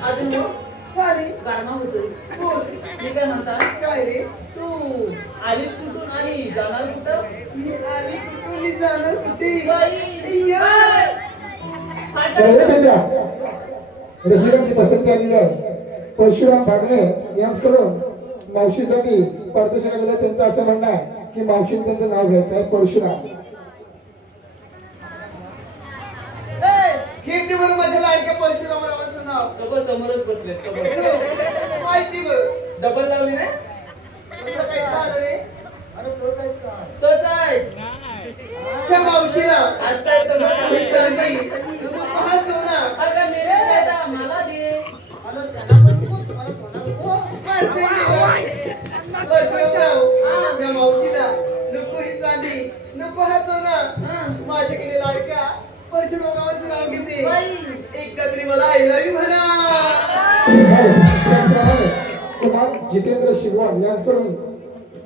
अजून मग झाली गारमा होतोय बोल मी काय म्हणता काय रे तू आलीस कुठून आणि जाणार कुठं मी आली कुठून मी जाणार कुठे बाई अय्या. रसिकांची पसंती आलेली आहे. परशुराम भागणे यांच्याकडून मावशीसाठी पारितोषिक आलेलं त्यांचं असं म्हणणं आहे की मावशीने त्यांचं नाव घ्यायचं आहे परशुराम. हे ते बरं माझ्या लाडक्या परशुरामरावांचं नाव लोक समोरच बसले माहिती बरं डबल लावली नाही कसं काय झालं रे अरे तोच आहे का? तोच आहे त्या मावशीला आज काय तर मी चालली. तू पाहत जाऊ ना. अगं मेरे बेटा मला दे मला त्याला पण नको, मला कोणाला नको. मारते गेला. परशुरामराव, त्या मावशीला नको ही चांदी, नको हा सोना. माझ्याकडे लाडक्या परशुरामरावांचं नाव घेते. बाई एकदा तरी मला आय लव्ह यू म्हणा. त्याचप्रमाणे कुमार जितेंद्र शिगवान यांच्याकडून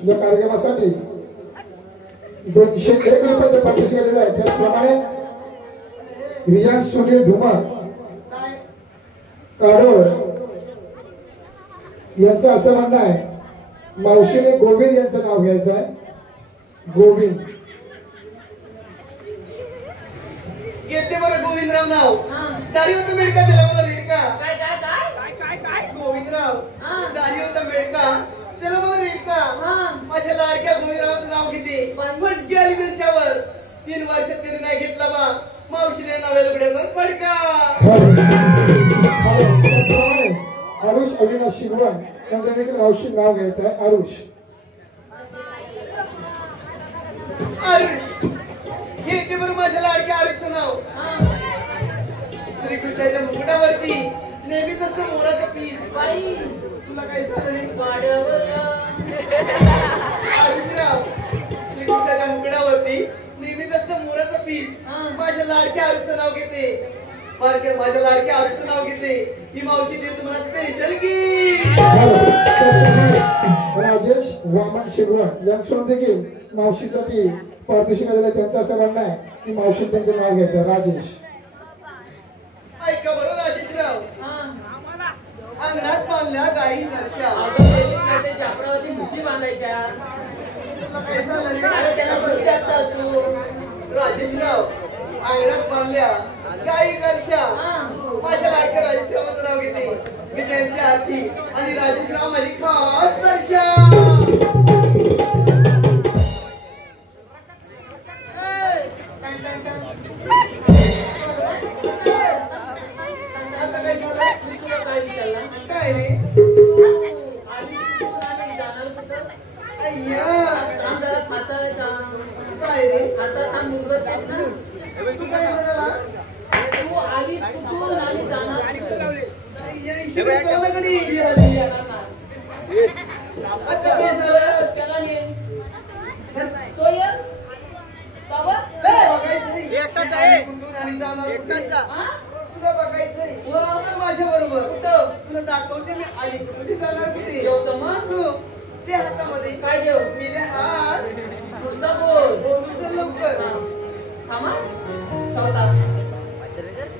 या कार्यक्रमासाठी 201 रुपयाचं पारितोषिक आलेलं आहे. त्याचप्रमाणे रिया सुनील धुमार काय? काडोळ यांचं असं म्हणणं आहे मावशीने गोविंद यांचं नाव घ्यायचं आहे. गोविंद घेते बरं गोविंदराव नाव. दारी होतं मेडका दिला मला रेडका. काय काय काय गोविंदराव हा. दारी होता मेडका त्याला मला रेडका. हा. माझ्या लाडक्या गोविंदरावांचं नाव घेते. फटकी आली त्यांच्यावर. 3 वर्षात कधी नाही घेतला बा मावशीला नाव्या लुगड्याचा फडका. त्याचप्रमाणे आरुष अविनाश शिगवान यांचं देखील मावशी नाव घ्यायचं आहे. आरुष आरुष घेते बरं माझ्या लाडक्या आरुषचं नाव. श्रीकृष्णाच्या मुकुटावरती नेहमीच असतं मोराचं पीस. बाई तुला काय झालं रे वाड्यावर आरुषराव? श्रीकृष्णाच्या मुकुटावरती नेहमीच असतं मोराचं पीस. माझ्या लाडक्या आरुषचं नाव घेते. माझ्या लाडक्या आरुषचं नाव घेते. ही मावशी दे तुम्हाला स्पेशल गिफ्ट. त्याचप्रमाणे राजेश वामन शिगवान यांच्याकडून देखील मावशीसाठी पारितोषिक आलेलं आहे. त्यांचं असं म्हणणं आहे की मावशीने त्यांचं नाव घ्यायचं आहे. राजेश ऐका बरं राजेशराव, अंगणात बांधल्या गाई नरशा. जाफरावरती म्हशी बांधायच्या तुला काय झालं रे? अरे त्याला सुट्टी असतात तू राजेशराव, अंगणात बांधल्या गाई नरशा. माझ्या लाडक्या राजेशरावांचं नाव घेते. मी त्यांची आजी आणि राजेशराव माझी खास नरशा. आता काय झालं? काय विचारला काय रे? आली कुठून आणि जाणार कुठं अय्या, थांब जरा हाताळायचा काय रे? आता थांब मुलगा ना तू काय म्हणाला? तू आलीस कुठून आणि जाणार कुठं? अय्या, इशारा करायला गडी. आता काय झालं? त्याला ने तो ये बाबा एकटाच आहे. आणि जाणार कुठे? हा तुला बघायचंय हो. माझ्या बरोबर. कुठं तुला दाखवते मी आली कुठे जाणार कुठे. जेवतो मग तू ते हातामध्ये काय जेव मेले हात पुढचा बोल बोलू तर लवकर. थांबा चौथा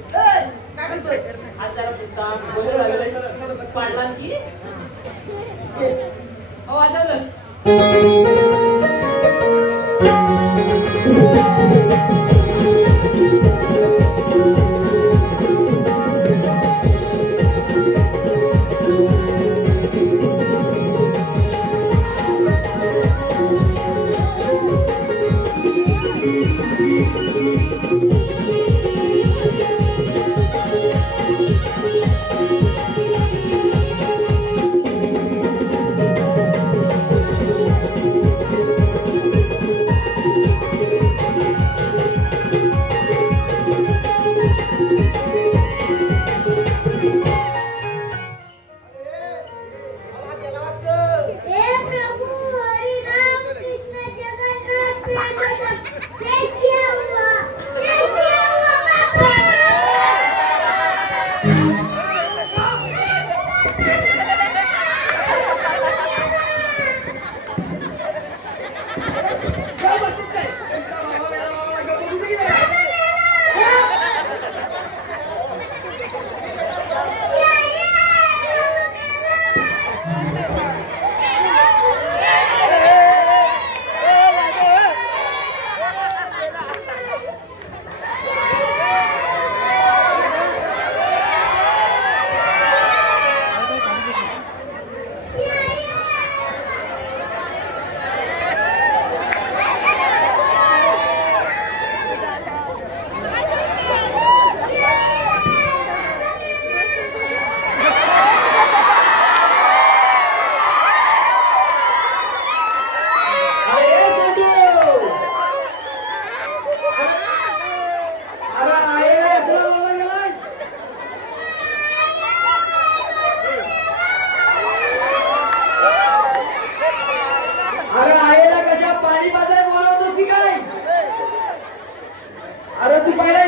ए, काय करतोय? आज जरा पुस्तक बोलू लागलं पाडला की हो वाजवलं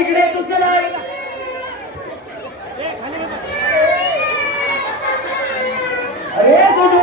इकडे येतोस का नाही? अरे सोडू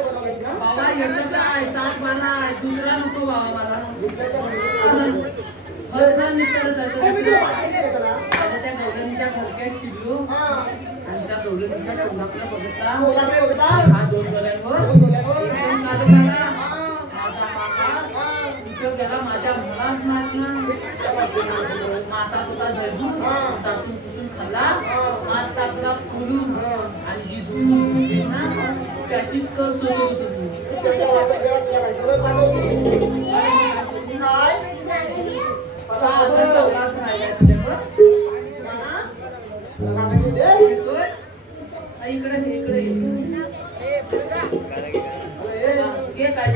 बाबा एकच आहे, तास मला आहे, दुसरा नको बाबा मला. बरं मित्र त्या गौरणीच्या घरक्यात शिरलो आणि त्या गौरणीच्या टोलाकडे बघितला हा 2 डोळ्यांवर एकदम चालू झाला. माझा मामा तिथं गेला माझ्या मुलात माता पुता धरून टाकून कुठून खाल्ला हात टाकला फुलून आणि जी दूध ना त्याचीच कर सोडून इकडे घे काय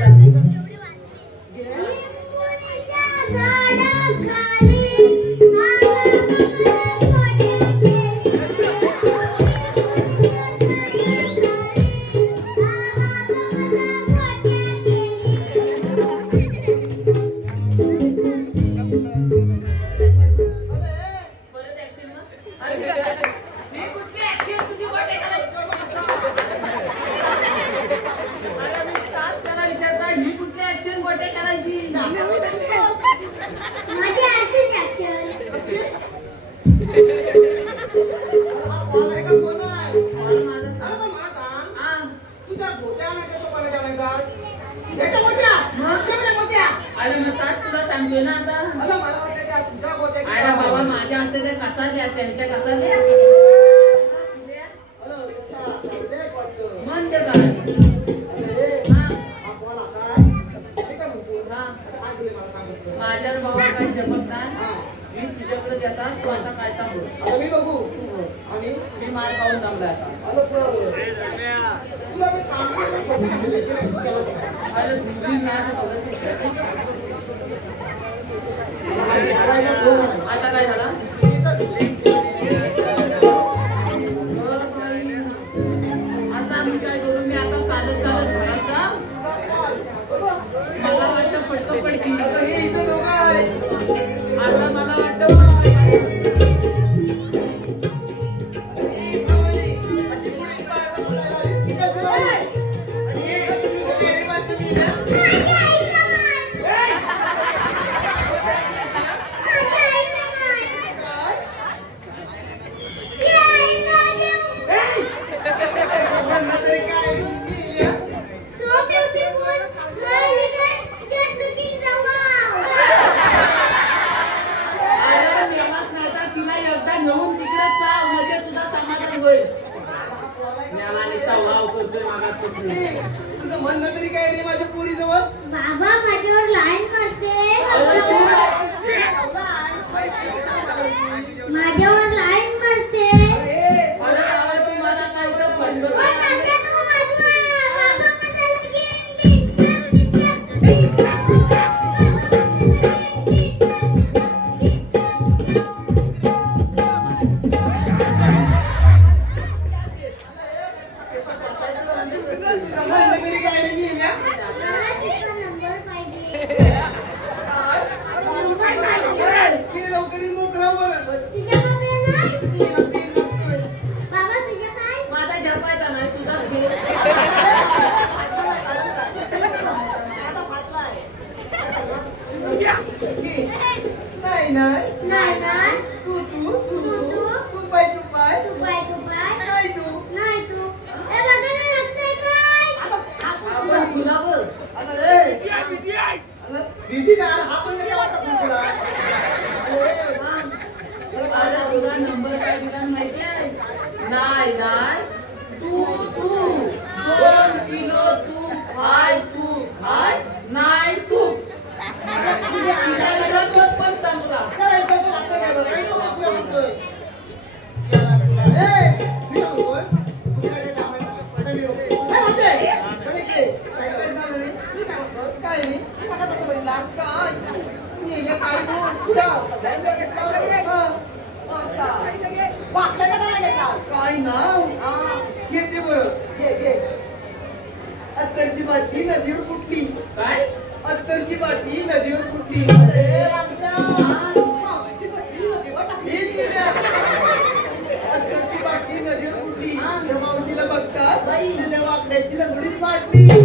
सांगतोय ना आता बाबा माझ्या हस्ते ते कसा द्या त्यांच्या कसा द्या म्हणजे काय माझ्या बाबा काय शपथ नाही मी तुझ्याकडे देतात तू आता काय सांगू मी बघू आणि मी मार खाऊन थांबलाय आता काय झाला आता मी काय करू मी आता चालत चालत घरात मला वाटतं पटकन पडतील आता मला वाटतं तुझं म्हणणं तरी काय रे माझ्या पोरी जवळ बाबा माझ्यावर लाईन करते माझ्यावर लाईन मारते नंबर काय दिला माहितीये नाही तू 2 किलो तू खाय नाही तू पण सांगला काय नाव घेते बरं घे अत्तरची बाटली नदीवर कुठली काय अत्तरची बाटली नदीवर कुठली अत्तरची बाटली नदीवर कुठली मावशीला बघतात वाकड्याची लंगडीच बाटली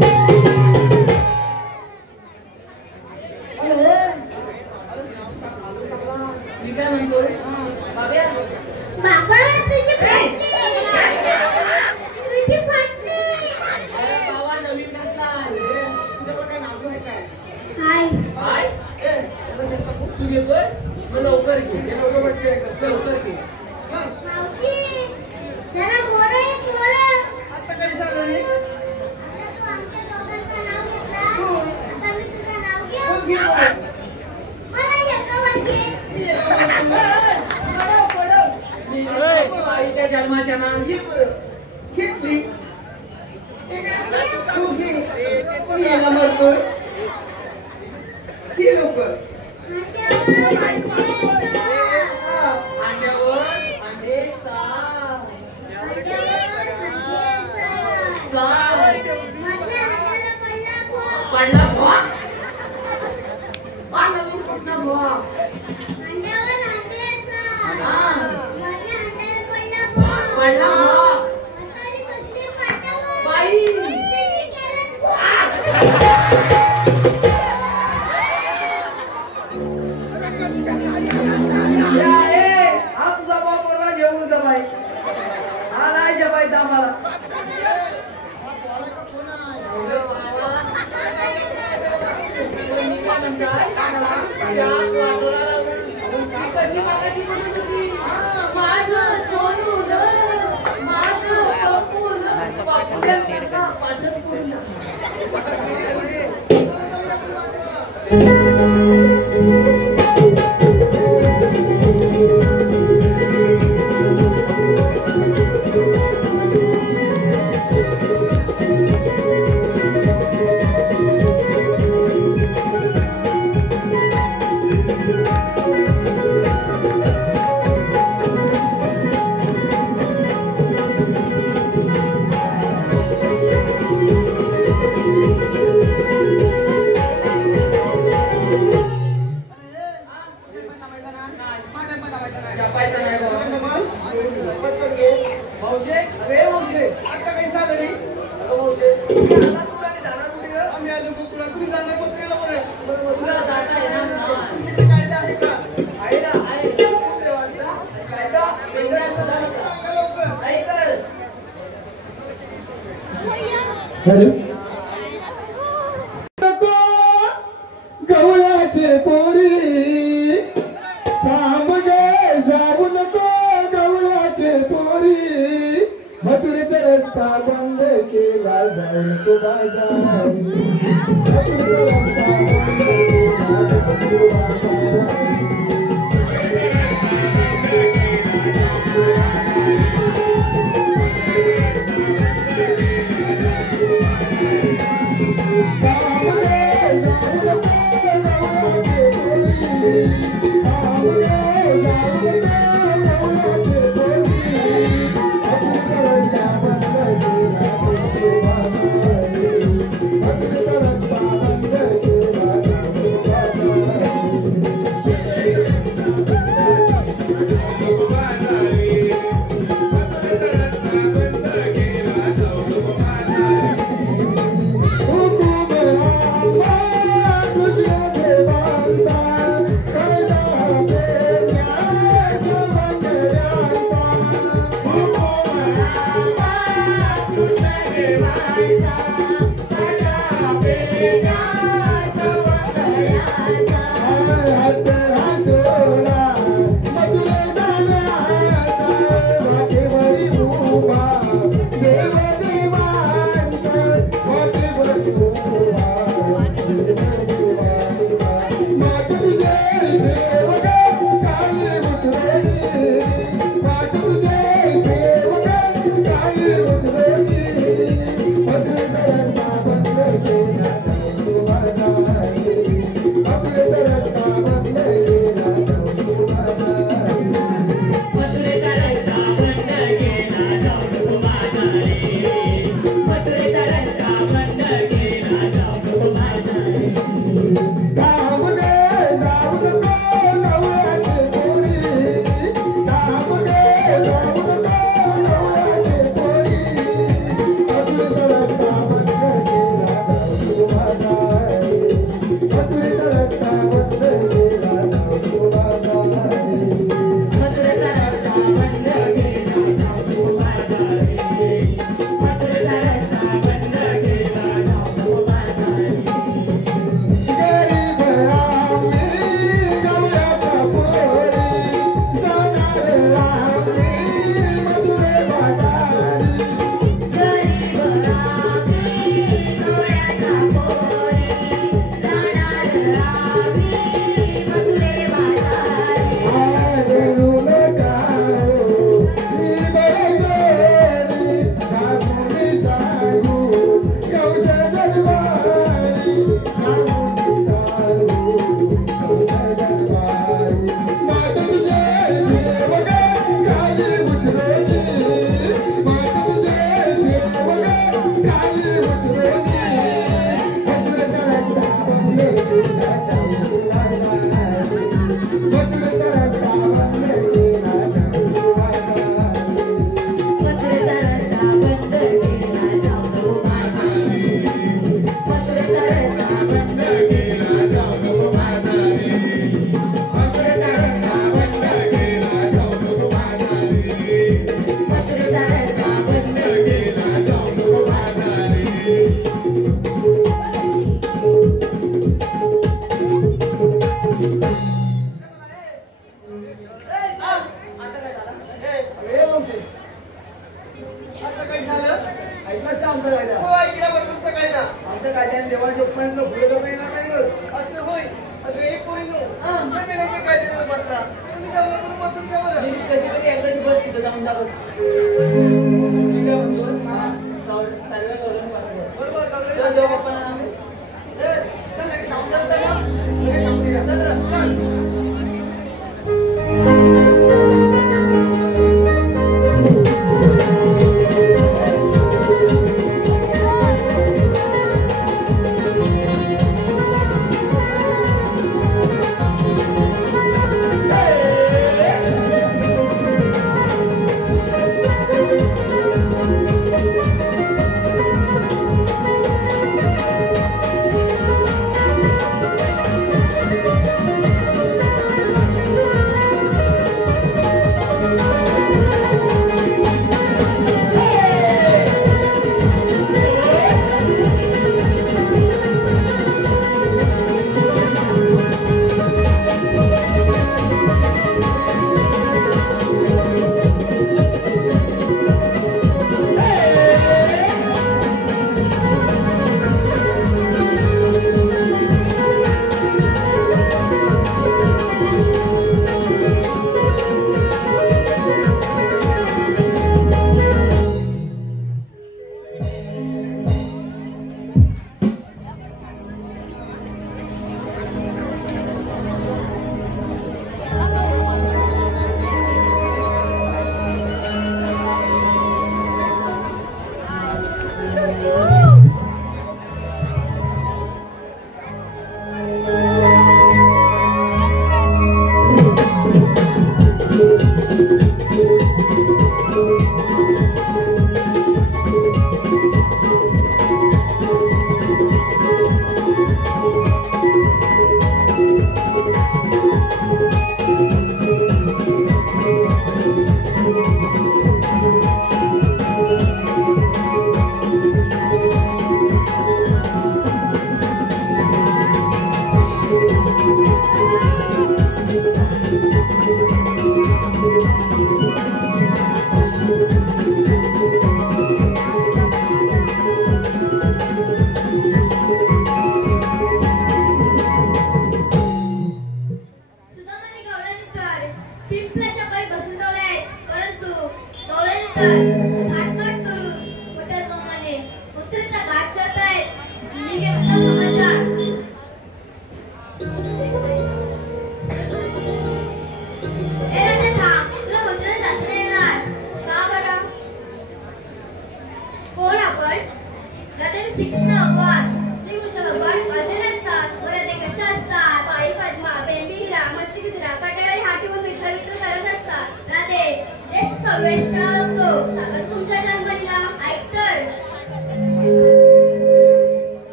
याला मारतोय हे लवकर अंड्यावर अंडे पडला बुवा नवीन कुठला बुवा पडला बुवा बाई हा तुझा बाप बरोबर जेवून जमाय हा नाही जमायचा आम्हाला गवळ्याचे पोरी थांब गे जाऊ नको गवळ्याचे पोरी मथुरेचा रस्ता बंद केला जाऊ नको बाजारी मथुरेचा रस्ता बंद केला जाऊ नको मथुरेचा रस्ता बंद केला जाऊ देवाच्या उपमानानं पुढे जाता येणार नाही बघ. असं होय. अगं एक पोरीनो त्या मेल्याच्या काय दिवस बसला तुम्ही त्यावर बसून घ्या मला. मी कशी तरी एकदाची बस तिथं जाऊन टाकत. मी काय म्हणतो, सर्व करून पाठवतो. बरोबर चल गावले. जाऊ आपण. चल लगेच जाऊन चल, चल, चल. लगेच जाऊन दे. चल, चल. चल.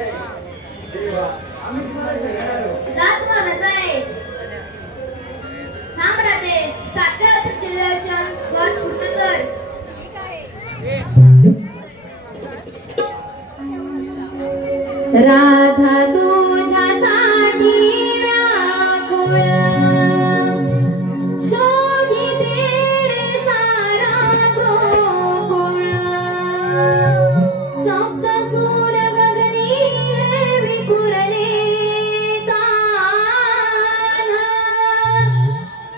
आहे देवा आम्ही तुम्हाला घेऊन आलो जात म्हणत आहे थांब राहते सातव्या वर्षात जिल्ह्याच्या वर कुठं तर राधा तुझ्यासाठी व्याकुळ शोधिते रे सारा गोकुळ सप्त सूर गगनी हे विकुरले कान्हा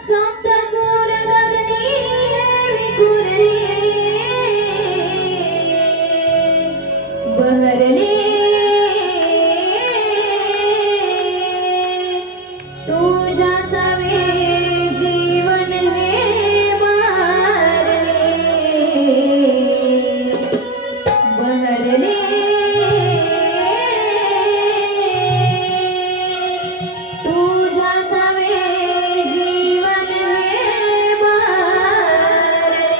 सप्त सूर गगनी हे विकुरले बहरले तुझ्या सवे जीवन हे मारले बहरले तुझ्या सवे जीवन हे मारले